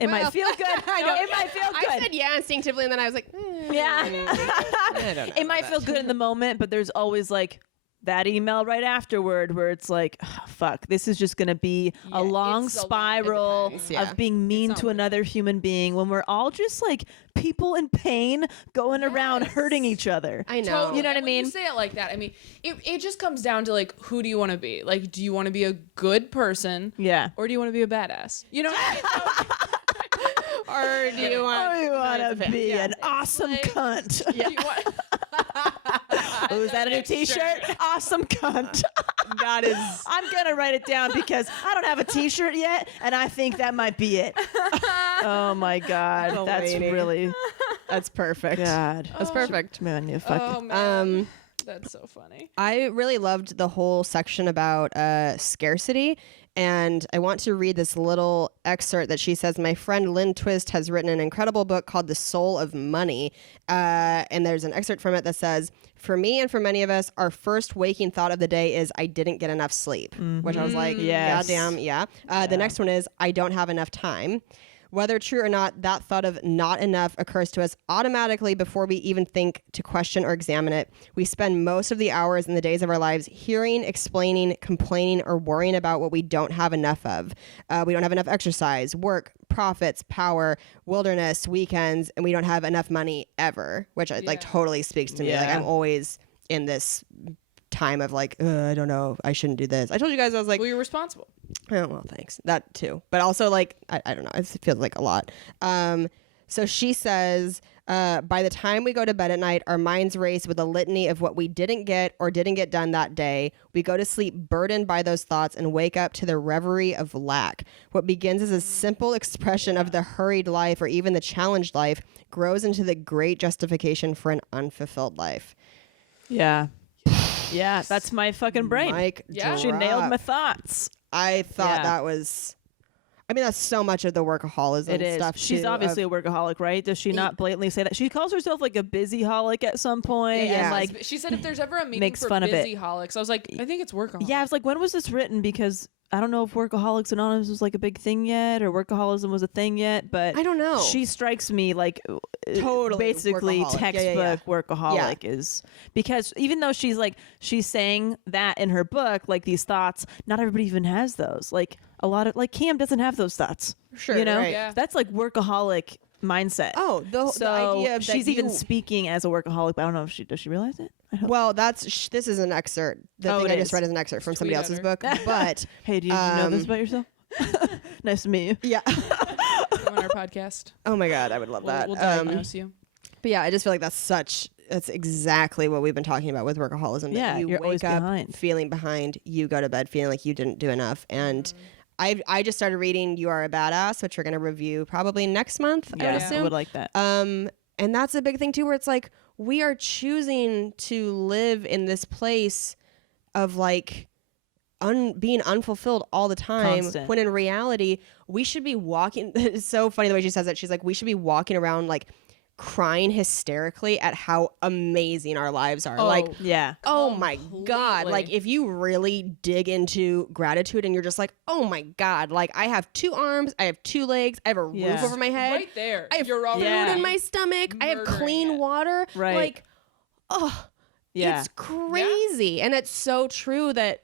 It might feel good. It might feel good. I said yeah instinctively, and then I was like, Yeah. I don't know It might about feel that. good in the moment, but there's always like that email right afterward where it's like, oh, fuck, this is just going to be a long it's a long- it spiral depends, yeah. of being mean not to worth another human being when we're all just like people in pain going around hurting each other. I know. Totally. You know what I And when mean? You say it like that. I mean, it just comes down to like, who do you want to be? Like, do you want to be a good person? Yeah. Or do you want to be a badass? You know what I mean? Or do you want? Oh, you want to be an awesome like- cunt. Do you want- Oh, is that a new t-shirt? Awesome cunt. That is. I'm going to write it down because I don't have a t-shirt yet, and I think that might be it. Oh, my God. Oh, That's lady. really... That's perfect. God. That's perfect. Man, you fucking... Oh man, that's so funny. I really loved the whole section about scarcity. And I want to read this little excerpt that she says, my friend Lynn Twist has written an incredible book called The Soul of Money. And there's an excerpt from it that says, for me and for many of us, our first waking thought of the day is, I didn't get enough sleep, which I was like, Yes. goddamn, yeah. The next one is, I don't have enough time. Whether true or not, that thought of not enough occurs to us automatically before we even think to question or examine it. We spend most of the hours in the days of our lives hearing, explaining, complaining, or worrying about what we don't have enough of. We don't have enough exercise, work, profits, power, wilderness, weekends, and we don't have enough money ever, which like totally speaks to me. Like Yeah. I'm always in this time of like, I don't know, I shouldn't do this. I told you guys I was like, Well, you're responsible. oh, well, thanks. That too. But also, like, I don't know. It feels like a lot. So she says, by the time we go to bed at night, our minds race with a litany of what we didn't get or didn't get done that day. We go to sleep burdened by those thoughts and wake up to the reverie of lack. What begins as a simple expression of the hurried life or even the challenged life grows into the great justification for an unfulfilled life. Yeah. Yeah, that's my fucking brain. Mic Yeah. She nailed drop. my thoughts. I thought Yeah. that was... I mean, that's so much of the workaholism It is. stuff. She's too, obviously of- a workaholic, right? Does she not blatantly say that? She calls herself like a busyholic at some point. Yeah. And like, She said if there's ever a meeting makes for fun of it. busy holics, I was like, I think it's workaholic. yeah, I was like, when was this written? Because I don't know if Workaholics Anonymous was like a big thing yet, or workaholism was a thing yet, but I don't know. She strikes me like Totally basically workaholic. textbook workaholic Yeah. is, because even though she's saying that in her book, like these thoughts, not everybody even has those. Like a lot of, like Cam doesn't have those thoughts. Sure, you know, right. Yeah. that's like workaholic mindset. Oh, the idea of that she's even you- speaking as a workaholic, but I don't know if does she realize it? I hope. Well, this is an excerpt. The Oh, thing it I just is. read is an excerpt from somebody Tweet at else's her. book. But Hey, did you know this about yourself? Nice to meet you. yeah. Come on our podcast. Oh my God, I would love that. We'll diagnose you. But yeah, I just feel like that's exactly what we've been talking about with workaholism. that Yeah, you you're always wake up behind. feeling behind, you go to bed feeling like you didn't do enough. And I just started reading You Are a Badass, which we're going to review probably next month, I would Yeah, I assume. would like that. And that's a big thing too, where it's like we are choosing to live in this place of like being unfulfilled all the time, Constant. when in reality we should be walking. It's so funny the way she says it. She's like, we should be walking around like crying hysterically at how amazing our lives are. Like, Yeah. oh my God. Completely. Like if you really dig into gratitude and you're just like, oh my God, like I have 2 arms, I have 2 legs, I have a Yeah. roof over my head. Right there. I have You're food already in my stomach. I have murdering clean it. water. Right. Like, oh, Yeah. it's crazy. And it's so true that,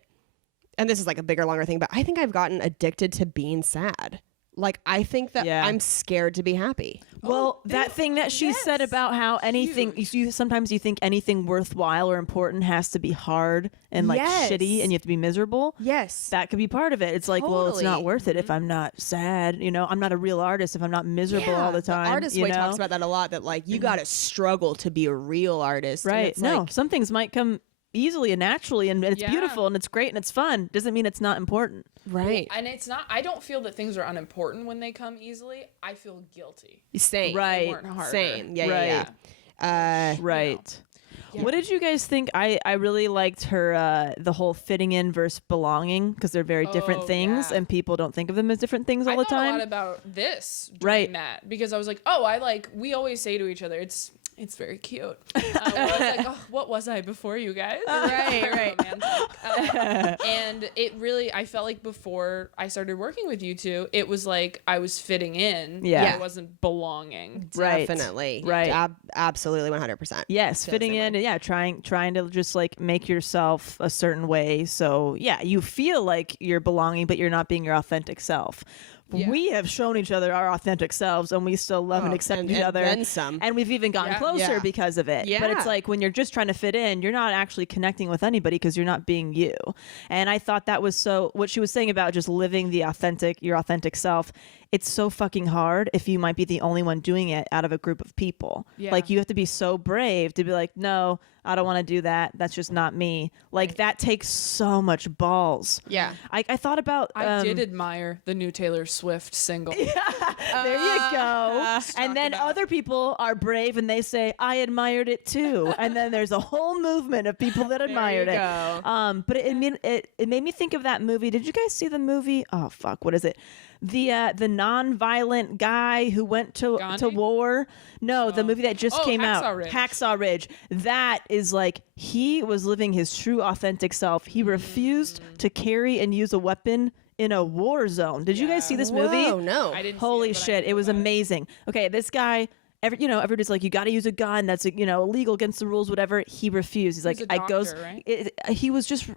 and this is like a bigger, longer thing, but I think I've gotten addicted to being sad. Like, I think that Yeah. I'm scared to be happy. Well, that thing that she said about how anything, sometimes you think anything worthwhile or important has to be hard and like Yes. shitty and you have to be miserable. Yes. That could be part of it. It's like, well, it's not Totally. worth it if I'm not sad. You know, I'm not a real artist if I'm not miserable all the time. The artist you way know? talks about that a lot, that like you got to struggle to be a real artist. And Right. it's No, like, some things might come easily and naturally and it's Yeah. beautiful and it's great and it's fun. Doesn't mean it's not important. right. And it's not, I don't feel that things are unimportant when they come easily. I feel guilty. Same. Right. They weren't harder. Same. Yeah. Right. Yeah. Yeah. Right. What did you guys think? I really liked her the whole fitting in versus belonging, because they're very different Oh, things yeah. and people don't think of them as different things all I the thought a lot time. about this during Right. that, because I was like, oh, we always say to each other, it's very cute. I was like, oh, what was I before you guys? Right. Romantic. And it really, I felt like before I started working with you two, it was like I was fitting in. Yeah. But I wasn't belonging. Right. Definitely. Right. Absolutely. 100%. Yes, Feel the fitting same in way. and trying to just like make yourself a certain way. So yeah, you feel like you're belonging, but you're not being your authentic self. Yeah. We have shown each other our authentic selves and we still love and accept and- each and other. then some. And we've even gotten Yeah. closer Yeah. because of it. But Yeah. it's like when you're just trying to fit in, you're not actually connecting with anybody because you're not being you. And I thought that was so, what she was saying about just living your authentic self. It's so fucking hard if you might be the only one doing it out of a group of people. Yeah. Like you have to be so brave to be like, no, I don't want to do that. That's just not me. Like that takes so much balls. Yeah. I thought about I did admire the new Taylor Swift single. there you go. And then about- other people are brave and they say, I admired it too. And then there's a whole movement of people that admired it. go. But it made me think of that movie. Did you guys see the movie? Oh fuck, what is it? The non-violent guy who went to Gandhi? war. No, the movie that just came Hacksaw out. Ridge. Hacksaw Ridge. That is like he was living his true authentic self. He refused to carry and use a weapon in a war zone. Did you guys see this movie? Whoa, no. I didn't Holy see it, but I shit, knew it was about amazing. Okay, this guy, everybody's like, you got to use a gun. That's illegal, against the rules, whatever. He refused. He's like, a I goes. doctor, right? He was just,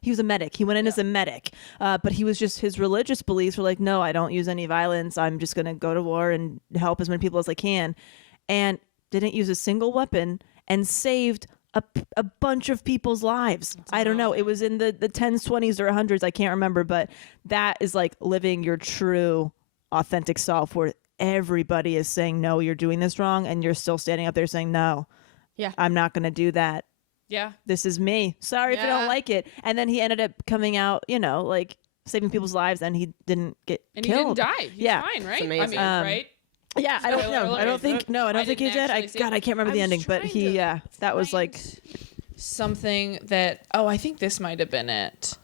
he was a medic. He went in as a medic, but he was just, his religious beliefs were like, no, I don't use any violence. I'm just gonna go to war and help as many people as I can, and didn't use a single weapon and saved a bunch of people's lives. I don't know. It was in the 10s, 20s, or 100s. I can't remember, but that is like living your true, authentic self, where everybody is saying, no, you're doing this wrong, and you're still standing up there saying, no, Yeah. I'm not going to do that. Yeah. This is me. Sorry if you Yeah. don't like it. And then he ended up coming out, like saving people's lives, and he didn't get And killed. he didn't die. He's Yeah. fine, right? amazing. I mean, right? Yeah, I don't Spoiler know. I alert. don't think. No, I don't think he didn't did. actually see it. I can't remember the I was ending, but trying he. to That was like find something that. Oh, I think this might have been it.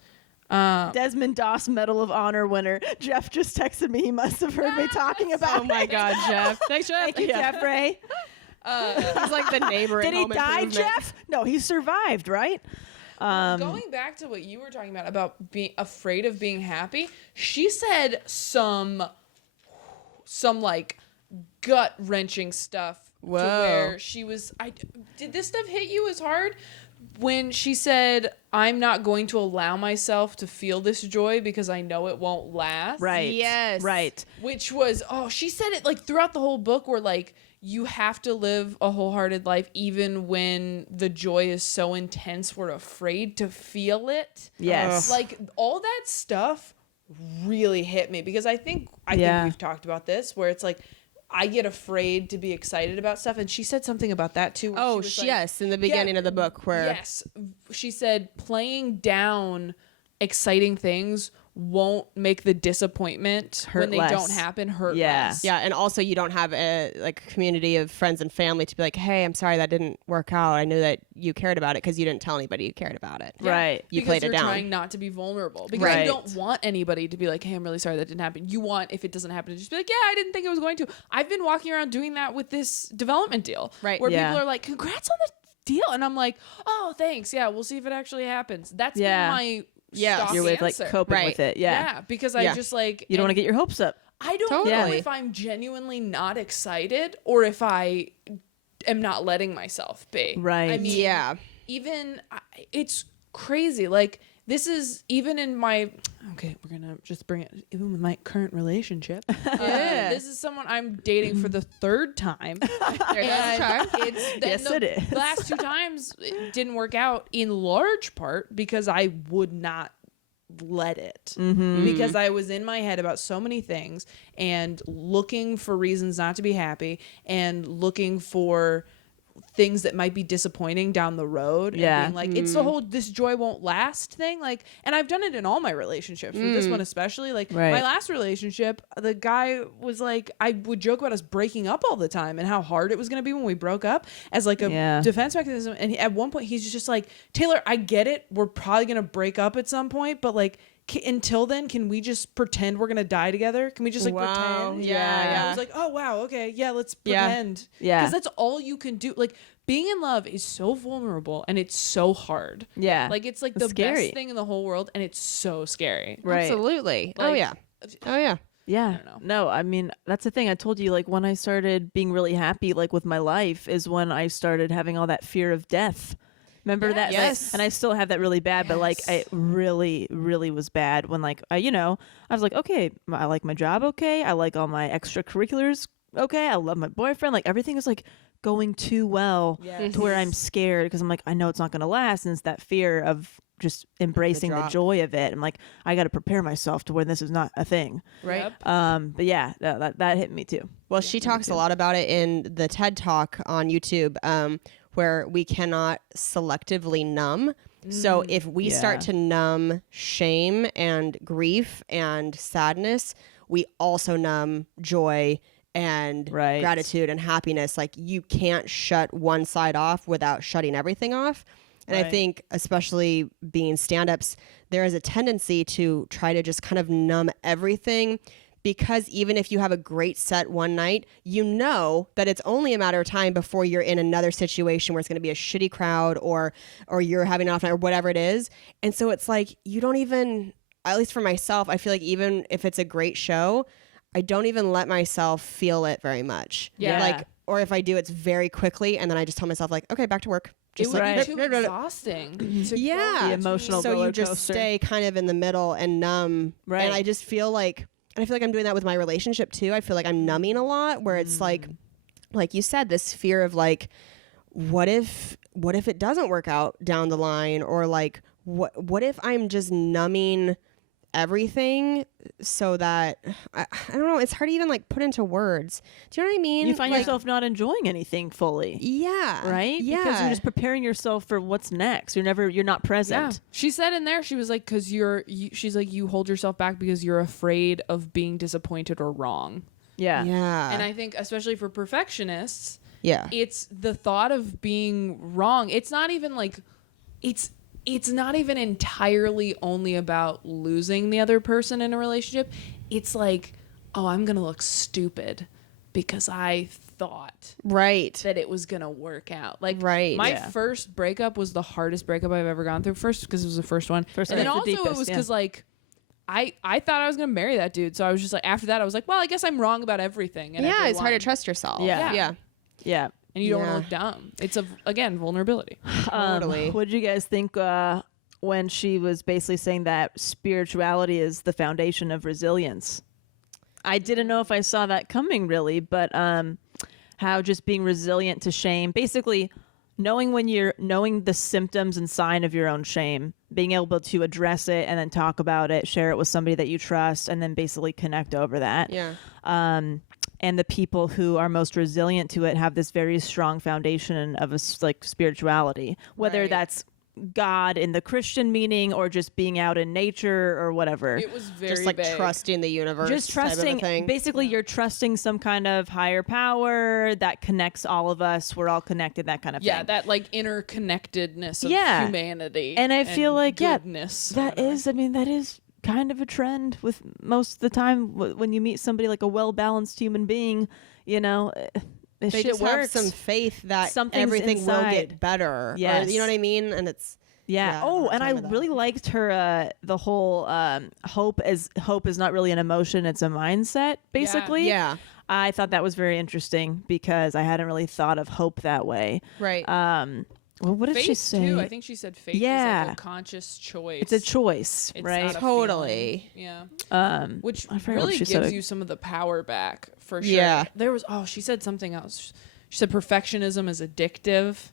Desmond Doss Medal of Honor winner. Jeff just texted me. He must have heard me talking about. Oh my it. God, Jeff. Thanks, Jeff. Thank you, Jeffrey. He's like the neighbor. Did in he Home die, Improvement. Jeff? No, he survived, right? Going back to what you were talking about being afraid of being happy, she said some like gut wrenching stuff. Whoa. To where she was, did this stuff hit you as hard? When she said, I'm not going to allow myself to feel this joy because I know it won't last. Right. Yes. Right. Which was, she said it like throughout the whole book where like you have to live a wholehearted life even when the joy is so intense we're afraid to feel it. Yes. Like all that stuff really hit me because I think we've talked about this where it's like I get afraid to be excited about stuff. And she said something about that too. Oh, yes. In the beginning of the book where. Yes. She said playing down exciting things won't make the disappointment Hurt when they less. don't happen hurt less. Yeah. And also you don't have a community of friends and family to be like, hey, I'm sorry that didn't work out. I knew that you cared about it because you didn't tell anybody you cared about it. Yeah, Right. You because played it you're down. trying not to be vulnerable because Right. you don't want anybody to be like, hey, I'm really sorry that didn't happen. You want, if it doesn't happen, to just be like, yeah, I didn't think it was going to. I've been walking around doing that with this development deal. Right. Where Yeah. people are like, congrats on the deal. And I'm like, oh, thanks. Yeah, we'll see if it actually happens. That's been Yeah. my Yeah. stock You're with answer. like coping Right. with it. Yeah. because Yeah. I just like You don't want to and get your hopes up. I don't know Totally. if I'm genuinely not excited or if I am not letting myself be. Right. I mean, Yeah. it's crazy. Like this is even in my we're gonna just bring it even with my current relationship. This is someone I'm dating for the third time. Yes, it is. The last two times it didn't work out in large part because I would not let it because I was in my head about so many things and looking for reasons not to be happy and looking for things that might be disappointing down the road Yeah. and being like it's the whole this joy won't last thing, like, and I've done it in all my relationships with this one especially, like Right. my last relationship, the guy was like, I would joke about us breaking up all the time and how hard it was going to be when we broke up as like a Yeah. defense mechanism, and at one point he's just like, Taylor, I get it, we're probably going to break up at some point, but like until then, can we just pretend we're gonna die together? Can we just like Wow. pretend? Yeah, And I yeah. was like, oh wow, okay, yeah, let's Yeah. pretend. Yeah. Because that's all you can do. Like being in love is so vulnerable and it's so hard. Yeah. Like it's like It's the scary. best thing in the whole world and it's so scary. Right. Absolutely. Like, oh yeah. Yeah. don't know. No, I mean, that's the thing. I told you, like, when I started being really happy, like, with my life is when I started having all that fear of death. Remember that? Like, Yes. and I still have that really bad, but like, it really, really was bad when like, I was like, okay, I like my job. Okay. I like all my extracurriculars. Okay. I love my boyfriend. Like everything is like going too well to where I'm scared because I'm like, I know it's not going to last. And it's that fear of just embracing the drop. joy of it. I'm like, I got to prepare myself to where this is not a thing. Right. Yep. But yeah, that hit me too. Well, she talks a lot about it in the TED Talk on YouTube, where we cannot selectively numb. So if we start to numb shame and grief and sadness, we also numb joy and Right. gratitude and happiness. Like you can't shut one side off without shutting everything off. And I Right. think, especially being stand-ups, there is a tendency to try to just kind of numb everything, because even if you have a great set one night, you know that it's only a matter of time before you're in another situation where it's going to be a shitty crowd or you're having an off night or whatever it is. And so it's like you don't even, at least for myself, I feel like even if it's a great show, I don't even let myself feel it very much. Yeah. Like, or if I do, it's very quickly, and then I just tell myself like, okay, back to work. It Just would like- be too exhausting. to Yeah. go The between- emotional so you roller just coaster. stay kind of in the middle and numb. Right. And I just feel like, and I feel like I'm doing that with my relationship too. I feel like I'm numbing a lot, where it's like you said, this fear of like, what if it doesn't work out down the line, or like, what if I'm just numbing everything so that I don't know, it's hard to even like put into words. Do you know what I mean? You find Like, yourself not enjoying anything fully. yeah, Right? Yeah, Because you're just preparing yourself for what's next. You're not Yeah. present. She said in there, she was like, because she's like, you hold yourself back because you're afraid of being disappointed or wrong. Yeah. yeah, And I think, especially for perfectionists, yeah. it's the thought of being wrong. It's not even like, it's not even entirely only about losing the other person in a relationship. It's like, oh, I'm going to look stupid because I thought Right. that it was gonna work out. Like Right. my Yeah. first breakup was the hardest breakup I've ever gone through. First because it was the first one, First and one. then It's the also it deepest, was yeah. because like I thought I was gonna marry that dude. So I was just like, after that I was like, well, I guess I'm wrong about everything. And Yeah, it's hard to everyone. trust yourself. Yeah. Yeah. Yeah. And you don't Yeah. want to look dumb. It's again vulnerability. Totally. What did you guys think when she was basically saying that spirituality is the foundation of resilience? I didn't know if I saw that coming really, but how just being resilient to shame, basically knowing the symptoms and sign of your own shame, being able to address it and then talk about it, share it with somebody that you trust, and then basically connect over that. Yeah. And the people who are most resilient to it have this very strong foundation of like spirituality, whether Right. that's God in the Christian meaning or just being out in nature or whatever. It was very Just like vague. trusting the universe. Just type of a trusting, thing. basically, you're trusting some kind of higher power that connects all of us. We're all connected, that kind of Yeah, thing. that like interconnectedness of Yeah. humanity. And I feel like, yeah, goodness. that is kind of a trend with most of the time when you meet somebody like a well-balanced human being, you know, they shit just have works. some faith that Something's everything will inside. get better. Yes. Or, you know what I mean? And it's Yeah. I don't Oh, have and I time with that. really liked her the whole hope is not really an emotion, it's a mindset, basically. yeah. I thought that was very interesting because I hadn't really thought of hope that way. Right. Well, what did faith she say? too. I think she said faith is Yeah. like a conscious choice. It's a choice, It's right? not a Totally. feeling. Yeah. Which I forgot what really she said. gives you some of the power back for sure. Yeah. There was she said something else. She said perfectionism is addictive.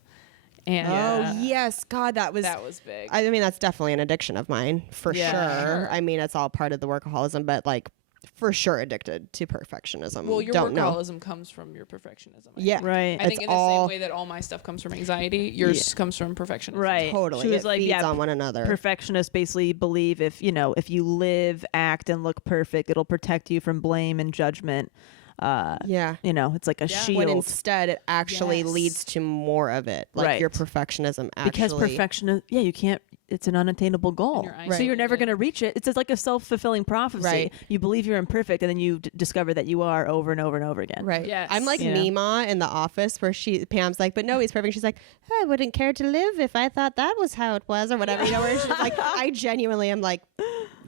And Oh yes, God, that was big. I mean, that's definitely an addiction of mine for Yeah. sure. I mean, it's all part of the workaholism, but like for sure addicted to perfectionism. well, your don't know. workaholism comes from your perfectionism. I Yeah, think. Right. I think It's in the all same way that all my stuff comes from anxiety, yours comes from perfectionism. Right. totally. She was it like, feeds yeah, on one another. perfectionists basically believe if you live, act, and look perfect, it'll protect you from blame and judgment. Yeah. It's like a shield. When instead it actually Yes. leads to more of it, like your Right. perfectionism. Actually, Because perfection, you can't. It's an unattainable goal, you're so you're never isolated. going to reach it. It's just like a self-fulfilling prophecy. Right. You believe you're imperfect, and then you discover that you are over and over and over again. Right. Yes. I'm like You know? Nima in The Office where Pam's like, but no, he's perfect. She's like, I wouldn't care to live if I thought that was how it was or whatever. You know, where she's like, I genuinely am like,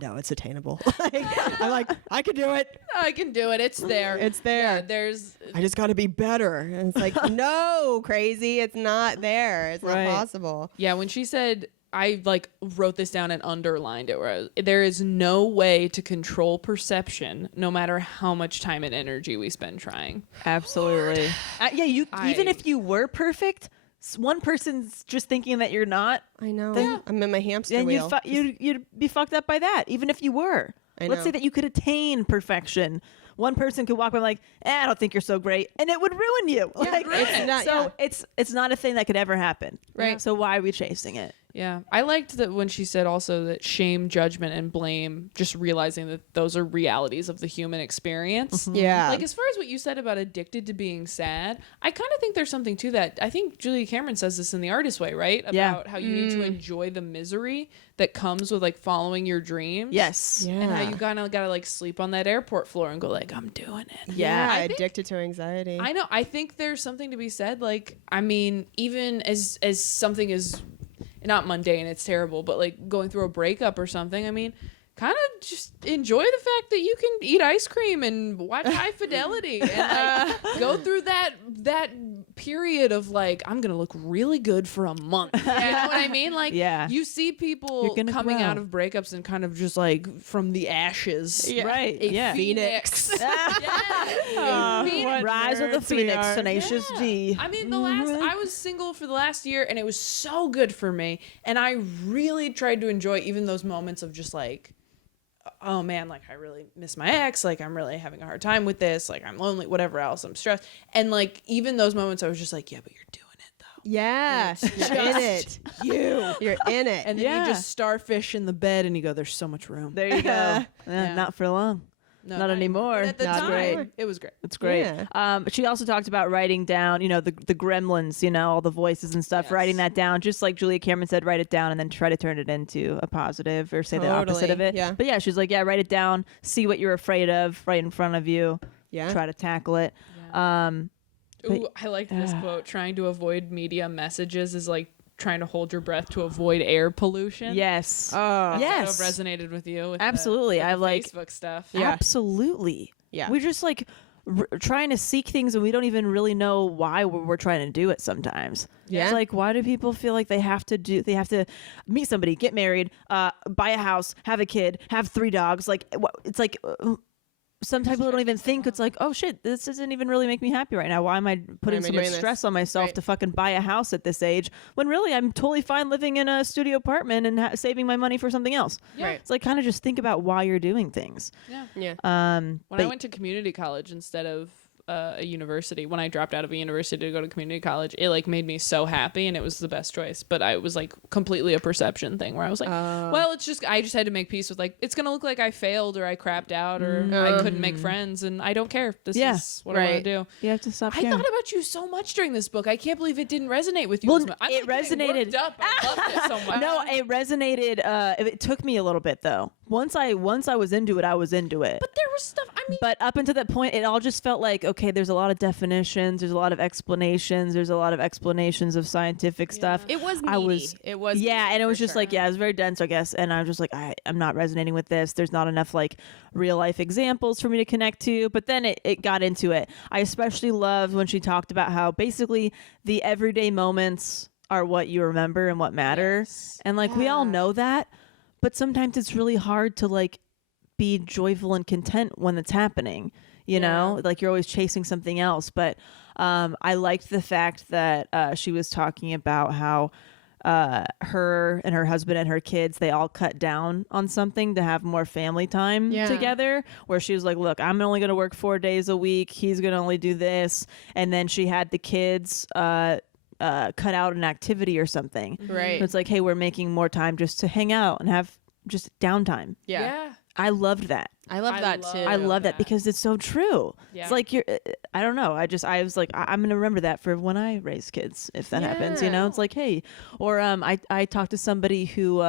no, it's attainable. I'm like, I could do it. I can do it. It's there. It's there. Yeah, there's I just got to be better. And it's like, no, crazy. It's not there. It's Right. not possible. Yeah, when she said, I like wrote this down and underlined it, where there is no way to control perception, no matter how much time and energy we spend trying. Absolutely. Even if you were perfect, one person's just thinking that you're not, I know. Then- I'm in my hamster then wheel. you'd be fucked up by that. Even if you were. I Let's know. say that you could attain perfection. One person could walk by like, I don't think you're so great, and it would ruin you. Like, It's not- so yeah. it's not a thing that could ever happen. Right. So why are we chasing it? Yeah, I liked that when she said also that shame, judgment, and blame, just realizing that those are realities of the human experience. Yeah. Like, as far as what you said about addicted to being sad, I kind of think there's something to that. I think Julia Cameron says this in The Artist Way, right? About Yeah. how you need to enjoy the misery that comes with like following your dreams. Yes. Yeah. And how you kind of gotta like sleep on that airport floor and go like, I'm doing it. yeah, I think- addicted to anxiety. I know. I think there's something to be said. Like, I mean, even as something is not mundane, it's terrible, but like going through a breakup or something, I mean, kind of just enjoy the fact that you can eat ice cream and watch High Fidelity and like go through that period of like, I'm gonna look really good for a month. You know what I mean? Like, Yeah. you see people You're gonna coming grow. out of breakups and kind of just like from the ashes. Right. A Yeah. phoenix. Yeah. A phoenix. Rise of the nerds we Phoenix, are. Tenacious D. I mean, I was single for the last year and it was so good for me. And I really tried to enjoy even those moments of just like, oh man, like I really miss my ex. Like I'm really having a hard time with this. Like I'm lonely, whatever else. I'm stressed. And like even those moments I was just like, yeah, but you're doing it though. yeah, you're in it. You're in it. And then Yeah. you just starfish in the bed and you go, there's so much room. There you go. Yeah. Not for long. No, not anymore. But at the Not time, great. it was great. It's great. Yeah. But she also talked about writing down, the gremlins, all the voices and stuff, Yes. writing that down, just like Julia Cameron said, write it down and then try to turn it into a positive or say the opposite Totally, of it. yeah. But yeah, she's like, write it down, see what you're afraid of right in front of you, Yeah. try to tackle it. Ooh, I like this quote. Trying to avoid media messages is like trying to hold your breath to avoid air pollution. Yes. That's yes. what resonated with you. With Absolutely. The I like Facebook stuff. Yeah. Absolutely. Yeah. We're just like trying to seek things and we don't even really know why we're trying to do it sometimes. Yeah. It's like, why do people feel like they have to meet somebody, get married, buy a house, have a kid, have 3 dogs? Like, it's like, some people don't even think it's like, oh shit, this doesn't even really make me happy right now. Why am I putting so much stress on myself to fucking buy a house at this age when really I'm totally fine living in a studio apartment and saving my money for something else? Yeah. Right. It's like kind of just think about why you're doing things. Yeah. Yeah. When I went to community college instead of a university, when I dropped out of a university to go to community college, it like made me so happy and it was the best choice. But I was like completely a perception thing where I was like, well, it's just, I just had to make peace with like, it's going to look like I failed or I crapped out or I couldn't make friends and I don't care. This is what I want to do. You have to stop I caring. thought about you so much during this book. I can't believe it didn't resonate with you. Well, as much. I'm it like getting resonated. worked up. I loved it so much. No, it resonated. It took me a little bit though. Once I was into it, I was into it. But there was stuff, I mean, But up until that point, it all just felt like, okay, there's a lot of definitions, there's a lot of explanations, there's a lot of explanations of scientific stuff. It was I meaty. was, It was yeah, meaty and it for was just sure. like, yeah, it was very dense, I guess. And I was just like, I'm not resonating with this. There's not enough like real life examples for me to connect to. But then it got into it. I especially loved when she talked about how basically the everyday moments are what you remember and what matter. And like we all know that, but sometimes it's really hard to like be joyful and content when it's happening, you know, like you're always chasing something else. But I liked the fact that she was talking about how her and her husband and her kids, they all cut down on something to have more family time together, where she was like, look, I'm only going to work 4 days a week. He's going to only do this. And then she had the kids cut out an activity or something. Right. So it's like, hey, we're making more time just to hang out and have just downtime. Yeah. I loved that. I love that too. I love that because it's so true. Yeah. It's like you're, I don't know. I was like, I'm going to remember that for when I raise kids, if that happens, you know, it's like, hey, or I talked to somebody who,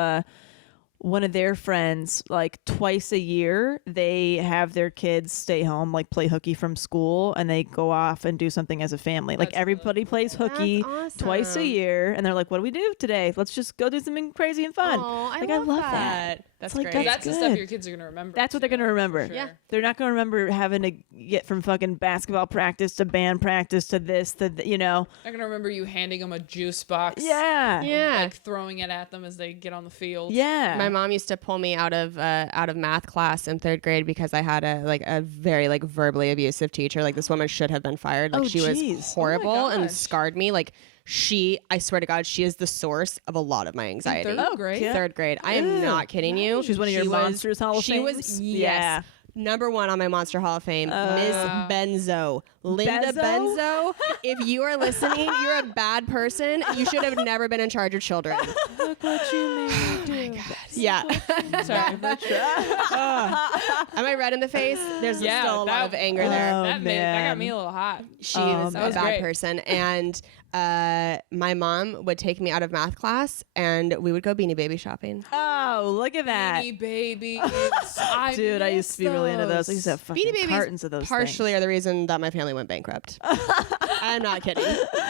one of their friends, like twice a year, they have their kids stay home, like play hooky from school, and they go off and do something as a family. Like everybody plays hooky twice a year, and they're like, "What do we do today? Let's just go do something crazy and fun." I love that. That's like, great. That's the good. stuff your kids are going to remember. That's what they're gonna remember. Sure. Yeah. They're not gonna remember having to get from fucking basketball practice to band practice to this to you know. They're going to remember you handing them a juice box. Yeah. Yeah. Like throwing it at them as they get on the field. Yeah. My mom used to pull me out of math class in 3rd grade because I had a very like verbally abusive teacher. Like this woman should have been fired. Like Oh, she jeez. was horrible and gosh. scarred me. Like I swear to God, she is the source of a lot of my anxiety. In 3rd grade? yeah. 3rd grade. I am not kidding you. She's one of your She was- Monsters Hall of She Fames? was Yeah. number 1 on my Monster Hall of Fame, Miss Benzo. Linda Bezzo? Benzo. If you are listening, you're a bad person. You should have never been in charge of children. Look what you made me do. Yeah. Sorry. Am I red in the face? There's Yeah, still a lot that- of anger there. That got me a little hot. She was a was bad great. person. And my mom would take me out of math class and we would go Beanie Baby shopping. Oh, look at that. Beanie Baby. Dude, I used to be really into those. I used to have fucking Beanie Babies cartons of those partially things. are the reason that my family went bankrupt. I'm not kidding.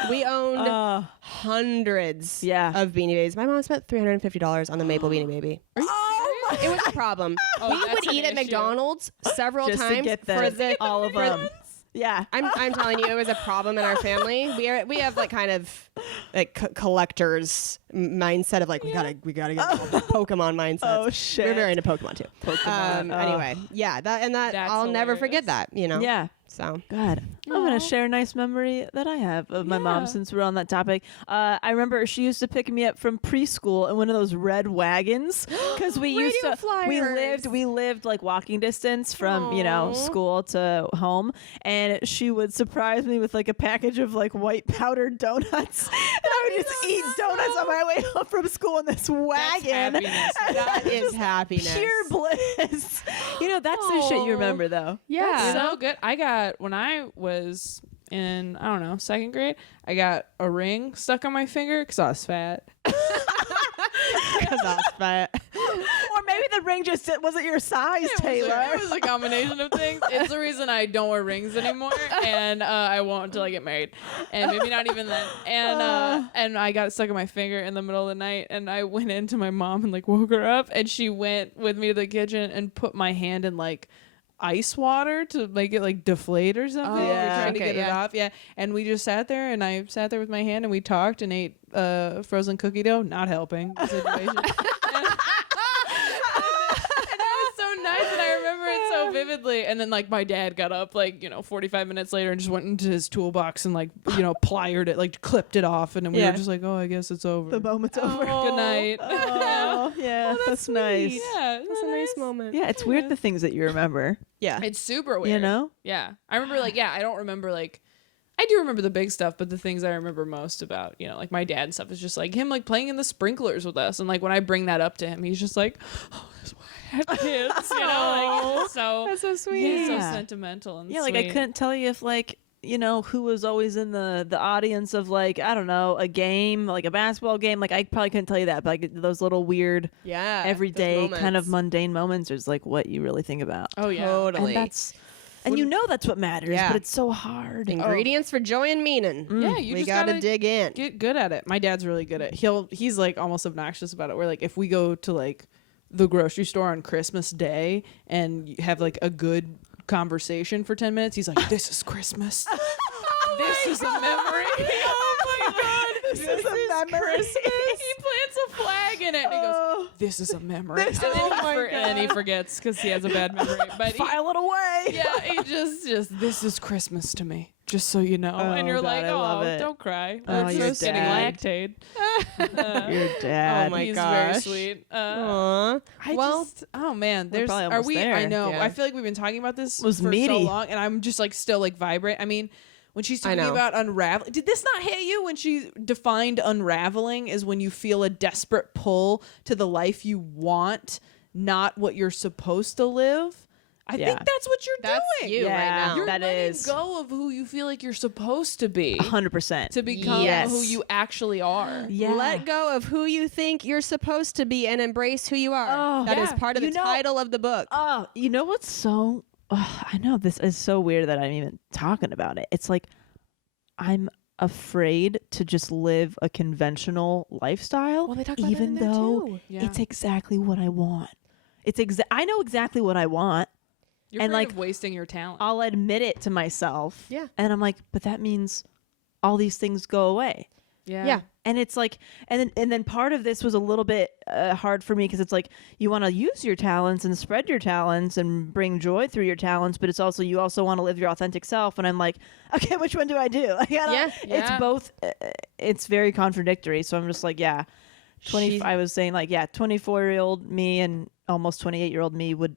We owned hundreds Yeah. of Beanie Babies. My mom spent $350 on the Maple Beanie Baby. It was a problem. Oh, We that's would an eat at issue. McDonald's several Just to times get for the, all of them. Yeah. I'm telling you, it was a problem in our family. We have like kind of like collectors mindset of like we gotta get involved with Pokemon mindset. Oh, shit. We're very into Pokemon too. Pokemon. Anyway, yeah, that That's I'll never forget hilarious. that. You know. Yeah. So God, I'm gonna share a nice memory that I have of my mom since we're on that topic. I remember she used to pick me up from preschool in one of those red wagons because we used Radio to we lived like walking distance from school to home, and she would surprise me with like a package of like white powdered donuts, and I would just eat donuts on my way home from school in this wagon. happiness. that is happiness. Pure bliss. That's the shit you remember though. Yeah. So good. I got, when I was in, I don't know, 2nd grade, I got a ring stuck on my finger because I was fat. Because I was fat. Or maybe the ring just wasn't your size, Taylor. It was a combination of things. It's the reason I don't wear rings anymore, and I won't until I get married, and maybe not even then. And I got stuck in my finger in the middle of the night, and I went into my mom and like woke her up, and she went with me to the kitchen and put my hand in like ice water to make it like deflate or something. Oh, yeah. We're trying to Okay, get it off. Yeah. And we just sat there, and I sat there with my hand, and we talked and ate frozen cookie dough, not helping the situation. Nice, and I remember it so vividly. And then like my dad got up like 45 minutes later and just went into his toolbox and like pliered it, like clipped it off, and then we were just like, oh, I guess it's over. The moment's over. Good night. Oh, yeah, that's nice. Yeah, That's a nice moment. Yeah, it's weird the things that you remember. Yeah. It's super weird. You know? Yeah, I remember I don't remember I do remember the big stuff, but the things I remember most about, like my dad and stuff is just like him like playing in the sprinklers with us, and like when I bring that up to him, he's just like, oh, that's why I had kids, like it's so That's so sweet. he's so Yeah. sentimental and Yeah, like I sweet. couldn't tell you if like who was always in the audience of like, I don't know, a game, like a basketball game. Like I probably couldn't tell you that, but like those little weird Yeah. everyday those kind of moments. mundane moments is like what you really think about. Oh yeah, Totally. And that's what matters, Yeah. but it's so hard. Ingredients for joy and meaning. Yeah, you we just gotta gotta dig in. get good at it. My dad's really good at he's like almost obnoxious about it, where like if we go to like the grocery store on Christmas Day and you have like a good conversation for 10 minutes, he's like, this is Christmas. This is a memory. Oh my god, this is a memory. He plants a flag in it and he goes, this is a memory. And then he forgets because he has a bad memory. But File it away. yeah, he just this is Christmas to me. Just so you know. And you're God, like, I love oh, it. don't cry. Oh, It's your just getting dad. lactate. Your dad. Oh my He's gosh. very sweet. Aw. Oh man, We're probably are almost we? there. I know. Yeah. I feel like we've been talking about this It was for so meaty. long, and I'm just like still like vibrate. I mean, when she's talking know. about unraveling, did this not hit you when she defined unraveling as when you feel a desperate pull to the life you want, not what you're supposed to live? I Yeah. think that's what you're That's doing. you right Yeah. now. You're That letting is. go of who you feel like you're supposed to be 100%. to become Yes. who you actually are. Yeah. Let go of who you think you're supposed to be and embrace who you are. Oh, That is yeah. part of the title of the book. Oh, you know what's so... I know this is so weird that I'm even talking about it. It's like I'm afraid to just live a conventional lifestyle, Well, they talk about that even in there, though too. Yeah. it's exactly what I want. I know exactly what I want. You're And, afraid like, of wasting your talent. I'll admit it to myself. Yeah. And I'm like, but that means all these things go away. Yeah. And it's like, and then part of this was a little bit hard for me because it's like you want to use your talents and spread your talents and bring joy through your talents, but it's also you also want to live your authentic self. And I'm like, okay, which one do I do? Like, it's Yeah. both. It's very contradictory. So I'm just like, yeah, 20. I was saying like, yeah, 24-year-old me and almost 28-year-old me would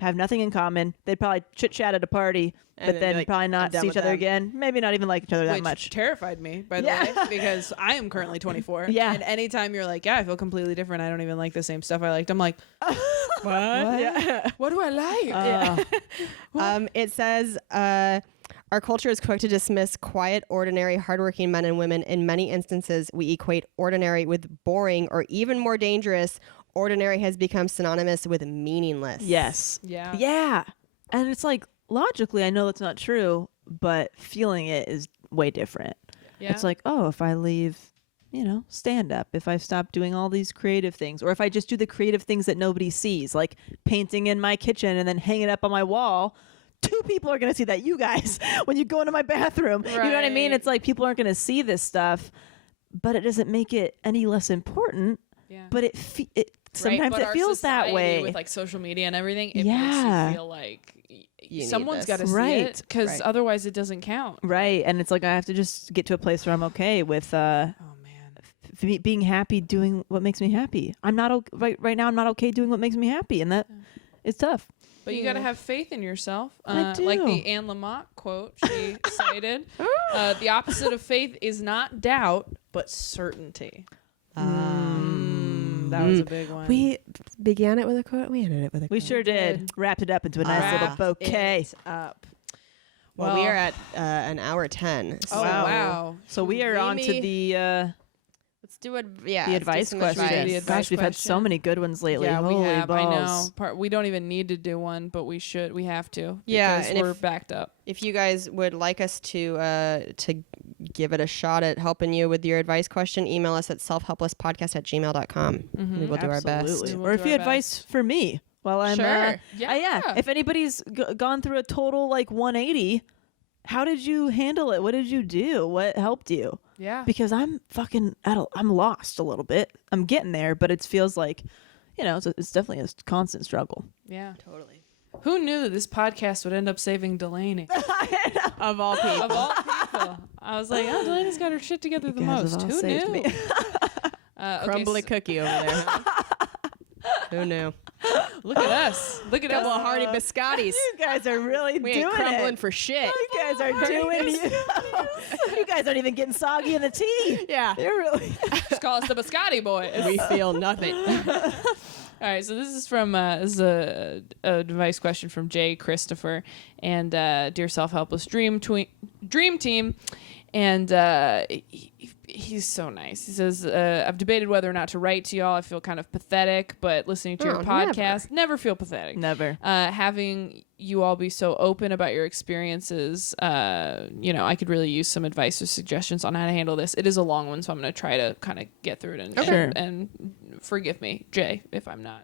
have nothing in common. They'd probably chit chat at a party, And but then then be like, probably "I'm not done see with each other them." again. Maybe not even like each other that Which much. terrified me, by the Yeah. way, because I am currently 24. Yeah. And anytime you're like, yeah, I feel completely different. I don't even like the same stuff I liked. I'm like, what? Yeah. What do I like? It says our culture is quick to dismiss quiet, ordinary, hardworking men and women. In many instances, we equate ordinary with boring, or even more dangerous, ordinary has become synonymous with meaningless. Yes. Yeah. Yeah. And it's like logically I know that's not true, but feeling it is way different. Yeah. It's like, oh, if I leave, stand up, if I stop doing all these creative things, or if I just do the creative things that nobody sees, like painting in my kitchen and then hang it up on my wall, 2 people are going to see that. You guys, when you go into my bathroom, you know what I mean? Right. It's like people aren't going to see this stuff, but it doesn't make it any less important. Yeah. But sometimes But it our feels that society way. with like social media and everything. It makes Yeah. you feel like need someone's this. got to see Right. it, because Right. otherwise it doesn't count. Right. And it's like I have to just get to a place where I'm okay with Oh man. being happy doing what makes me happy. I'm not right now I'm not okay doing what makes me happy, and that is tough. But you got to have faith in yourself. I do. Like the Anne Lamott quote she cited. The opposite of faith is not doubt, but certainty. That was a big one. We began it with a quote. We ended it with a quote. We sure did. Wrapped it up into a nice little Wrapped bouquet. it up. Well, we are at an hour 10. Oh, wow. So we are on to Amy- the do it. The Yeah, advice question. The advice Gosh, we've had so question. many good ones lately. Yeah, we Holy have. I balls. know. We don't even need to do one, but we should. We have to. Yeah, because and we're backed up. If you guys would like us to give it a shot at helping you with your advice question, email us at selfhelplesspodcast@gmail.com. We will do our best. Absolutely. We'll Or do if you our advice for me while I'm Sure. Yeah. if anybody's gone through a total like 180, how did you handle it? What did you do? What helped you? Yeah. Because I'm fucking I'm lost a little bit. I'm getting there, but it feels like, it's definitely a constant struggle. Yeah. Totally. Who knew that this podcast would end up saving Delaney? Of all people. Of all people. I was like, oh, Delaney's got her shit together the most. Who knew? Crumbly cookie over there. Huh? Who knew? Look at us. Look at Couple us. of hearty biscottis. You guys are really We doing ain't crumbling it. for shit. You guys are doing You guys aren't even getting soggy in the tea. Yeah. You're really Just call us the Biscotti Boys. We feel nothing. All right, so this is from this is a advice question from Jay Christopher and dear Self-Helpless Dream Team, and he's so nice. He says, I've debated whether or not to write to y'all. I feel kind of pathetic, but listening to your podcast, never feel pathetic. never. Having you all be so open about your experiences, I could really use some advice or suggestions on how to handle this. It is a long one, so I'm going to try to kind of get through it and forgive me, Jay, if I'm not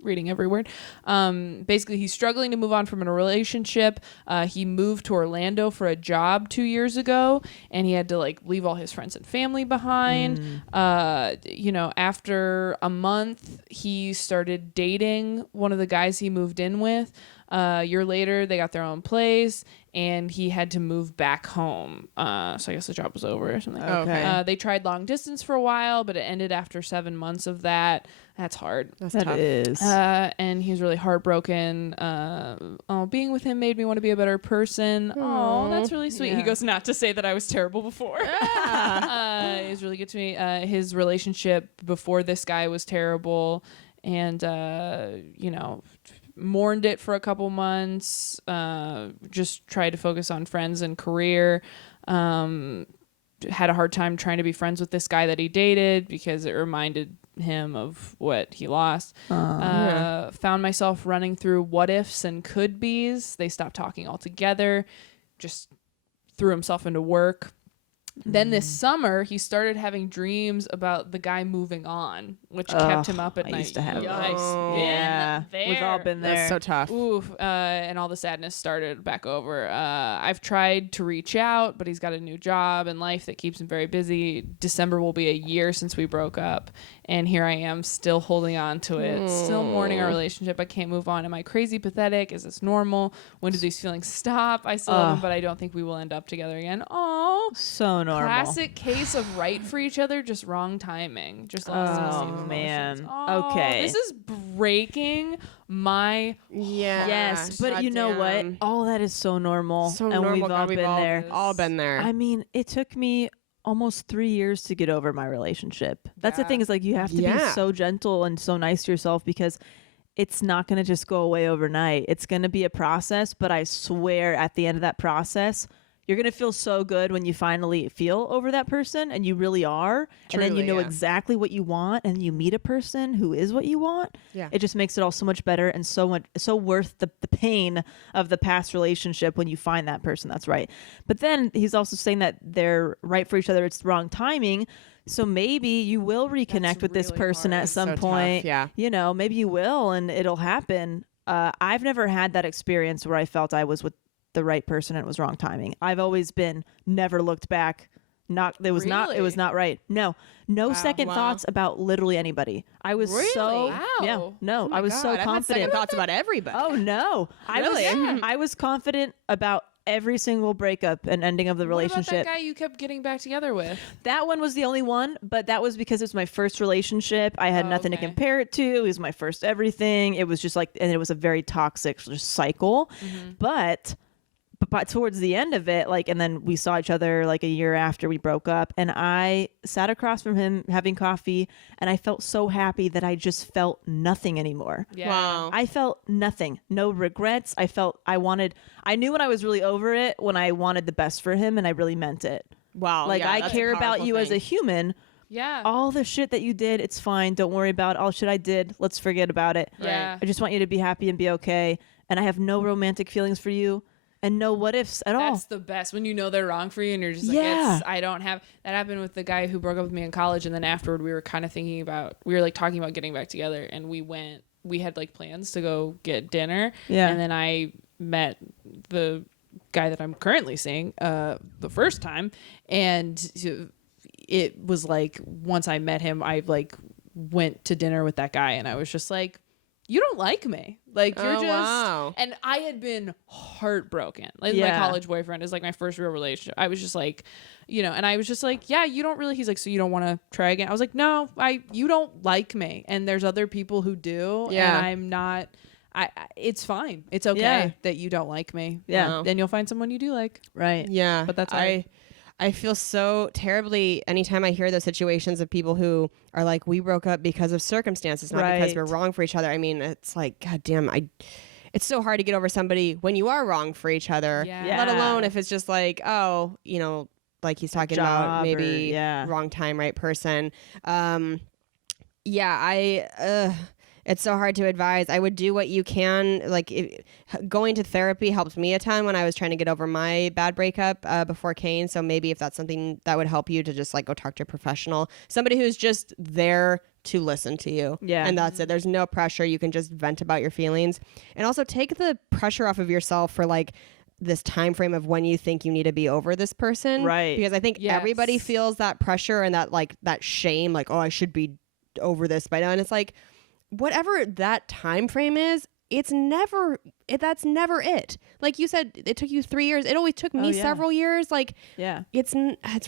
reading every word. Basically, he's struggling to move on from a relationship. He moved to Orlando for a job 2 years ago, and he had to leave all his friends and family behind. After a month, he started dating one of the guys he moved in with. A year later, they got their own place, and he had to move back home. So I guess the job was over or something. Okay. They tried long distance for a while, but it ended after 7 months of that. That's hard. That is. And he was really heartbroken. Being with him made me want to be a better person. Oh, that's really sweet. Yeah. He goes, not to say that I was terrible before. He was really good to me. His relationship before this guy was terrible. And, mourned it for a couple months, just tried to focus on friends and career. Had a hard time trying to be friends with this guy that he dated because it reminded him of what he lost. Found myself running through what ifs and could be's. They stopped talking altogether, just threw himself into work. Then this summer, he started having dreams about the guy moving on, which kept him up at night. I used to have Yikes. those. Been Yeah. We've all there. been there. That's so tough. Oof, and all the sadness started back over. I've tried to reach out, but he's got a new job and life that keeps him very busy. December will be a year since we broke up, and here I am still holding on to it, still mourning our relationship. I can't move on. Am I crazy, pathetic? Is this normal? When do these feelings stop? I still love him, but I don't think we will end up together again. Oh, So normal. classic case of right for each other, just wrong timing. Just lost in a sea of emotions. Man. Oh, Okay. this is breaking my Yeah. Yes, but you know what? Goddamn. All that is so normal. So and normal. we've God, all we've been all, there. all been there. I mean, it took me almost 3 years to get over my relationship. That's the thing, is you have to be so gentle and so nice to yourself, because it's not going to just go away overnight. It's going to be a process, but I swear at the end of that process, you're going to feel so good when you finally feel over that person, and you really are. And then you know exactly what you want, and you meet a person who is what you want. Yeah. It just makes it all so much better and so worth the pain of the past relationship when you find that person that's right. But then he's also saying that they're right for each other. It's the wrong timing. So maybe you will reconnect with this person at some point. Yeah. Maybe you will, and it'll happen. I've never had that experience where I felt I was with the right person and it was wrong timing. I've always been never looked back. It was not right. No second thoughts about literally anybody. I was so I was so I've had confident. second thoughts about everybody. Oh no. I was confident about every single breakup and ending of the relationship. What about that guy you kept getting back together with? That one was the only one, but that was because it was my first relationship. I had nothing to compare it to. It was my first everything. It was just and it was a very toxic cycle. But towards the end of it, and then we saw each other a year after we broke up, and I sat across from him having coffee, and I felt so happy that I just felt nothing anymore. Yeah. Wow. I felt nothing, no regrets. I knew when I was really over it, when I wanted the best for him, and I really meant it. Wow. I care about you as a human, Yeah. all the shit that you did, it's fine. Don't worry about all shit I did. Let's forget about it. Yeah. I just want you to be happy and be okay. And I have no romantic feelings for you and no what ifs at all. That's the best when you know they're wrong for you and you're just like, Yeah. I don't have that. Happened with the guy who broke up with me in college, and then afterward we were kind of thinking about, we were like talking about getting back together, and we had like plans to go get dinner. Yeah. And then I met the guy that I'm currently seeing the first time, and it was like once I met him, I like went to dinner with that guy, and I was just like, you don't like me. Like, you're just... Wow. And I had been heartbroken. Like, Yeah. my college boyfriend is, like, my first real relationship. I was just like, you know, and I was just like, yeah, you don't really... He's like, so you don't want to try again? I was like, no, you don't like me. And there's other people who do. Yeah. And I'm not... it's fine. It's okay Yeah. that you don't like me. Yeah. Wow. Then you'll find someone you do like. Right. Yeah, But that's all right. I feel so terribly anytime I hear those situations of people who are like, we broke up because of circumstances, not because Right. we're wrong for each other. I mean, it's like, God damn, it's so hard to get over somebody when you are wrong for each other, Yeah. let alone if it's just like, oh, you know, like he's talking job about or- maybe yeah. wrong time, right person. It's so hard to advise. I would do what you can. Like going to therapy helped me a ton when I was trying to get over my bad breakup before Kane. So maybe if that's something that would help you, to just like go talk to a professional, somebody who's just there to listen to you. Yeah. And that's it. There's no pressure. You can just vent about your feelings, and also take the pressure off of yourself for like this time frame of when you think you need to be over this person. Right. Because I think Yes. everybody feels that pressure and that like that shame, like, oh, I should be over this by now. And it's like, whatever that time frame is, that's never it. Like you said, it took you 3 years. It always took me yeah. several years. Like Yeah. it's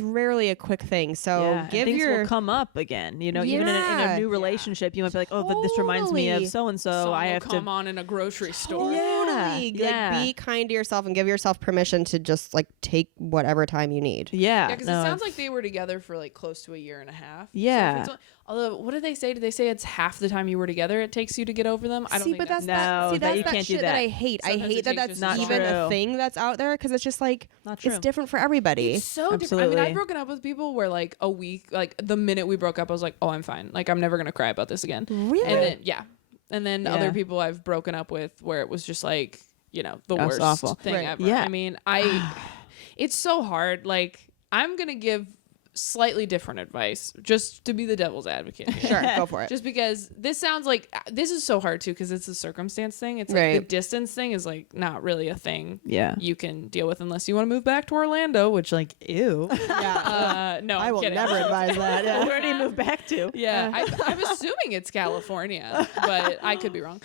rarely a quick thing. So Yeah. And give things your will come up again. You know, even in Yeah. a new relationship, you might be like, oh, but this reminds me of Totally. so and so. Someone I will have come to. on in a grocery store. totally Yeah. like be kind to yourself and give yourself permission to just like take whatever time you need. Yeah. Yeah, because no, it sounds like they were together for like close to a year and a half. Yeah. So if it's although, what did they say? Did they say it's half the time you were together it takes you to get over them? I don't See, think but that's No, that. See, that that's you that can't do shit that that. I hate. Sometimes I it hate that takes that's just not even a true. thing that's out there, because it's just like Not true. it's different for everybody. It's so different. I mean, Absolutely. I've broken up with people where like a week, like the minute we broke up, I was like, oh, I'm fine. Like I'm never gonna cry about this again. Really? And then and then Yeah. other people I've broken up with where it was just like, you know, the That's worst awful. thing Right. ever. Yeah. I mean, it's so hard. Like I'm gonna give slightly different advice just to be the devil's advocate here. Sure, go for it. Just because this sounds like this is so hard too, because it's a circumstance thing. It's like Right. the distance thing is like not really a thing Yeah. you can deal with unless you want to move back to Orlando, which like ew. Yeah. No, I I'm will kidding. never advise that. Yeah. Where do you move back to? Yeah, I'm assuming it's California, but I could be wrong.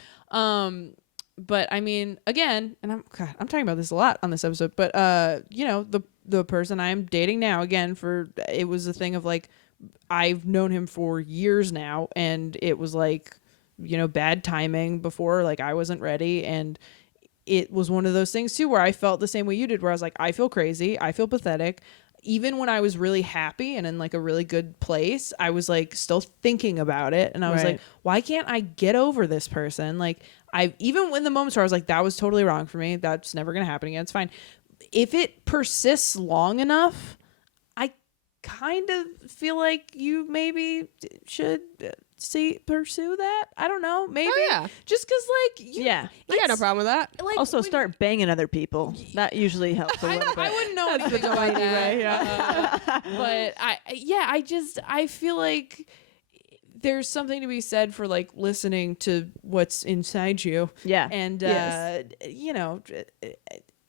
But I mean, again, and I'm talking about this a lot on this episode, but you know, the person I'm dating now, again, it was a thing of like, I've known him for years now, and it was like, you know, bad timing before, like I wasn't ready, and it was one of those things too where I felt the same way you did, where I was like, I feel crazy, I feel pathetic. Even when I was really happy and in like a really good place, I was like still thinking about it, and I was Right. like, why can't I get over this person? Like even in the moments where I was like, that was totally wrong for me, that's never gonna happen again, it's fine. If it persists long enough, I kind of feel like you maybe should pursue that. I don't know, maybe. Oh, yeah. Just because like Yeah. I got no problem with that. like Also, when- start banging other people. That usually helps a little I bit. wouldn't know anything about that. But I feel like there's something to be said for like listening to what's inside you. Yeah. And Yes. you know,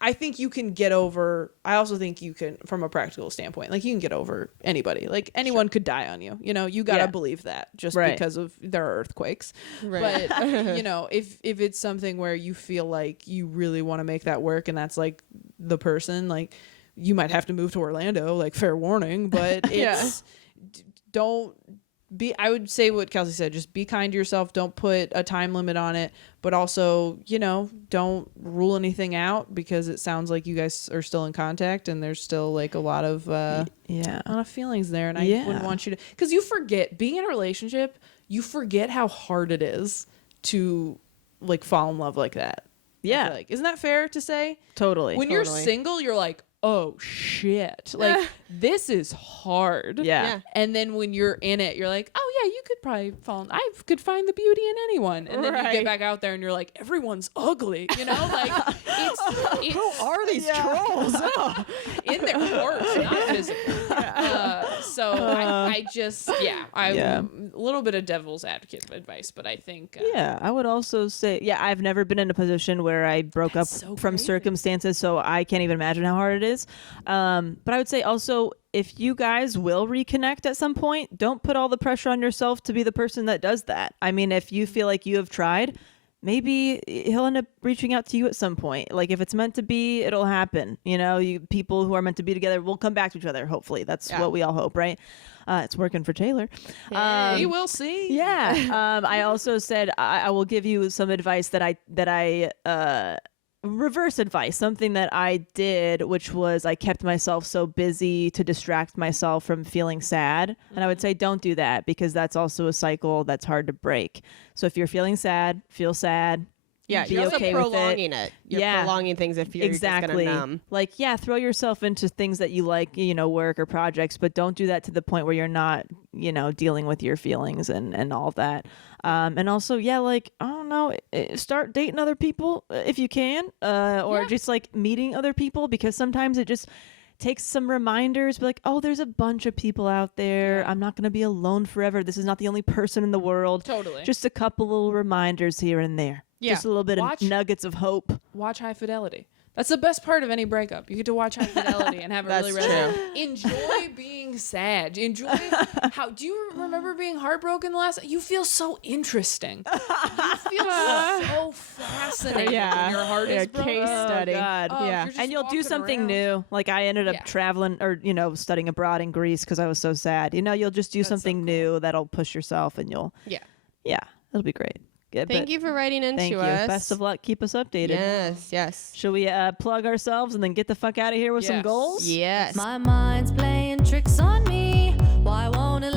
I think you can get over. I also think you can, from a practical standpoint, like you can get over anybody. Like anyone could die on you. You know, you gotta Yeah. believe that just Right. because of there are earthquakes. Right. But you know, if it's something where you feel like you really want to make that work, and that's like the person, like you might have to move to Orlando. Like fair warning, but it's don't be. I would say what Kelsey said. Just be kind to yourself. Don't put a time limit on it. But also, you know, don't rule anything out, because it sounds like you guys are still in contact and there's still like a lot of Yeah. a lot of feelings there. And I Yeah. wouldn't want you to, because you forget being in a relationship. You forget how hard it is to like fall in love like that. I Yeah. feel like. Isn't that fair to say? Totally. When you're Totally. single, you're like, oh shit. Like this is hard. Yeah. And then when you're in it, you're like, oh yeah, you could probably I could find the beauty in anyone. And then you get back out there and you're like, everyone's ugly, you know? Like it's Who are these trolls? in their hearts, not physically. So I just, I'm a little bit of devil's advocate advice, but I think. I would also say, I've never been in a position where I broke up from circumstances, so I can't even imagine how hard it is. But I would say also, if you guys will reconnect at some point, don't put all the pressure on yourself to be the person that does that. I mean, if you feel like you have tried, maybe he'll end up reaching out to you at some point. Like if it's meant to be, it'll happen. You know, people who are meant to be together will come back to each other. Hopefully, that's what we all hope, right? It's working for Taylor. You will see. Yeah. I also said I will give you some advice that I reverse advice, something that I did, which was I kept myself so busy to distract myself from feeling sad. And I would say don't do that, because that's also a cycle that's hard to break. So if you're feeling sad, feel sad. Yeah, be you're also okay with prolonging it. You're prolonging things if you're just gonna numb. Like, throw yourself into things that you like, work or projects, but don't do that to the point where you're not, dealing with your feelings and all that. And also, like, I don't know, start dating other people if you can, or just like meeting other people, because sometimes it just takes some reminders, be like, oh, there's a bunch of people out there. I'm not going to be alone forever. This is not the only person in the world. Totally. Just a couple little reminders here and there. Yeah. Just a little bit of nuggets of hope. Watch High Fidelity. That's the best part of any breakup. You get to watch High Fidelity and have it really resonate. Enjoy being sad. Enjoy do you remember being heartbroken the last? You feel so interesting. You feel so fascinating when your heart is broken. Case study. Oh, God. And you'll do something new. Like I ended up traveling or, studying abroad in Greece because I was so sad. You'll just do something new that'll push yourself, and you'll. Yeah. It'll be great. Good, Thank you for writing into us. Best of luck. Keep us updated. Yes. Should we plug ourselves and then get the fuck out of here with some goals? Yes. My mind's playing tricks on me. Why won't it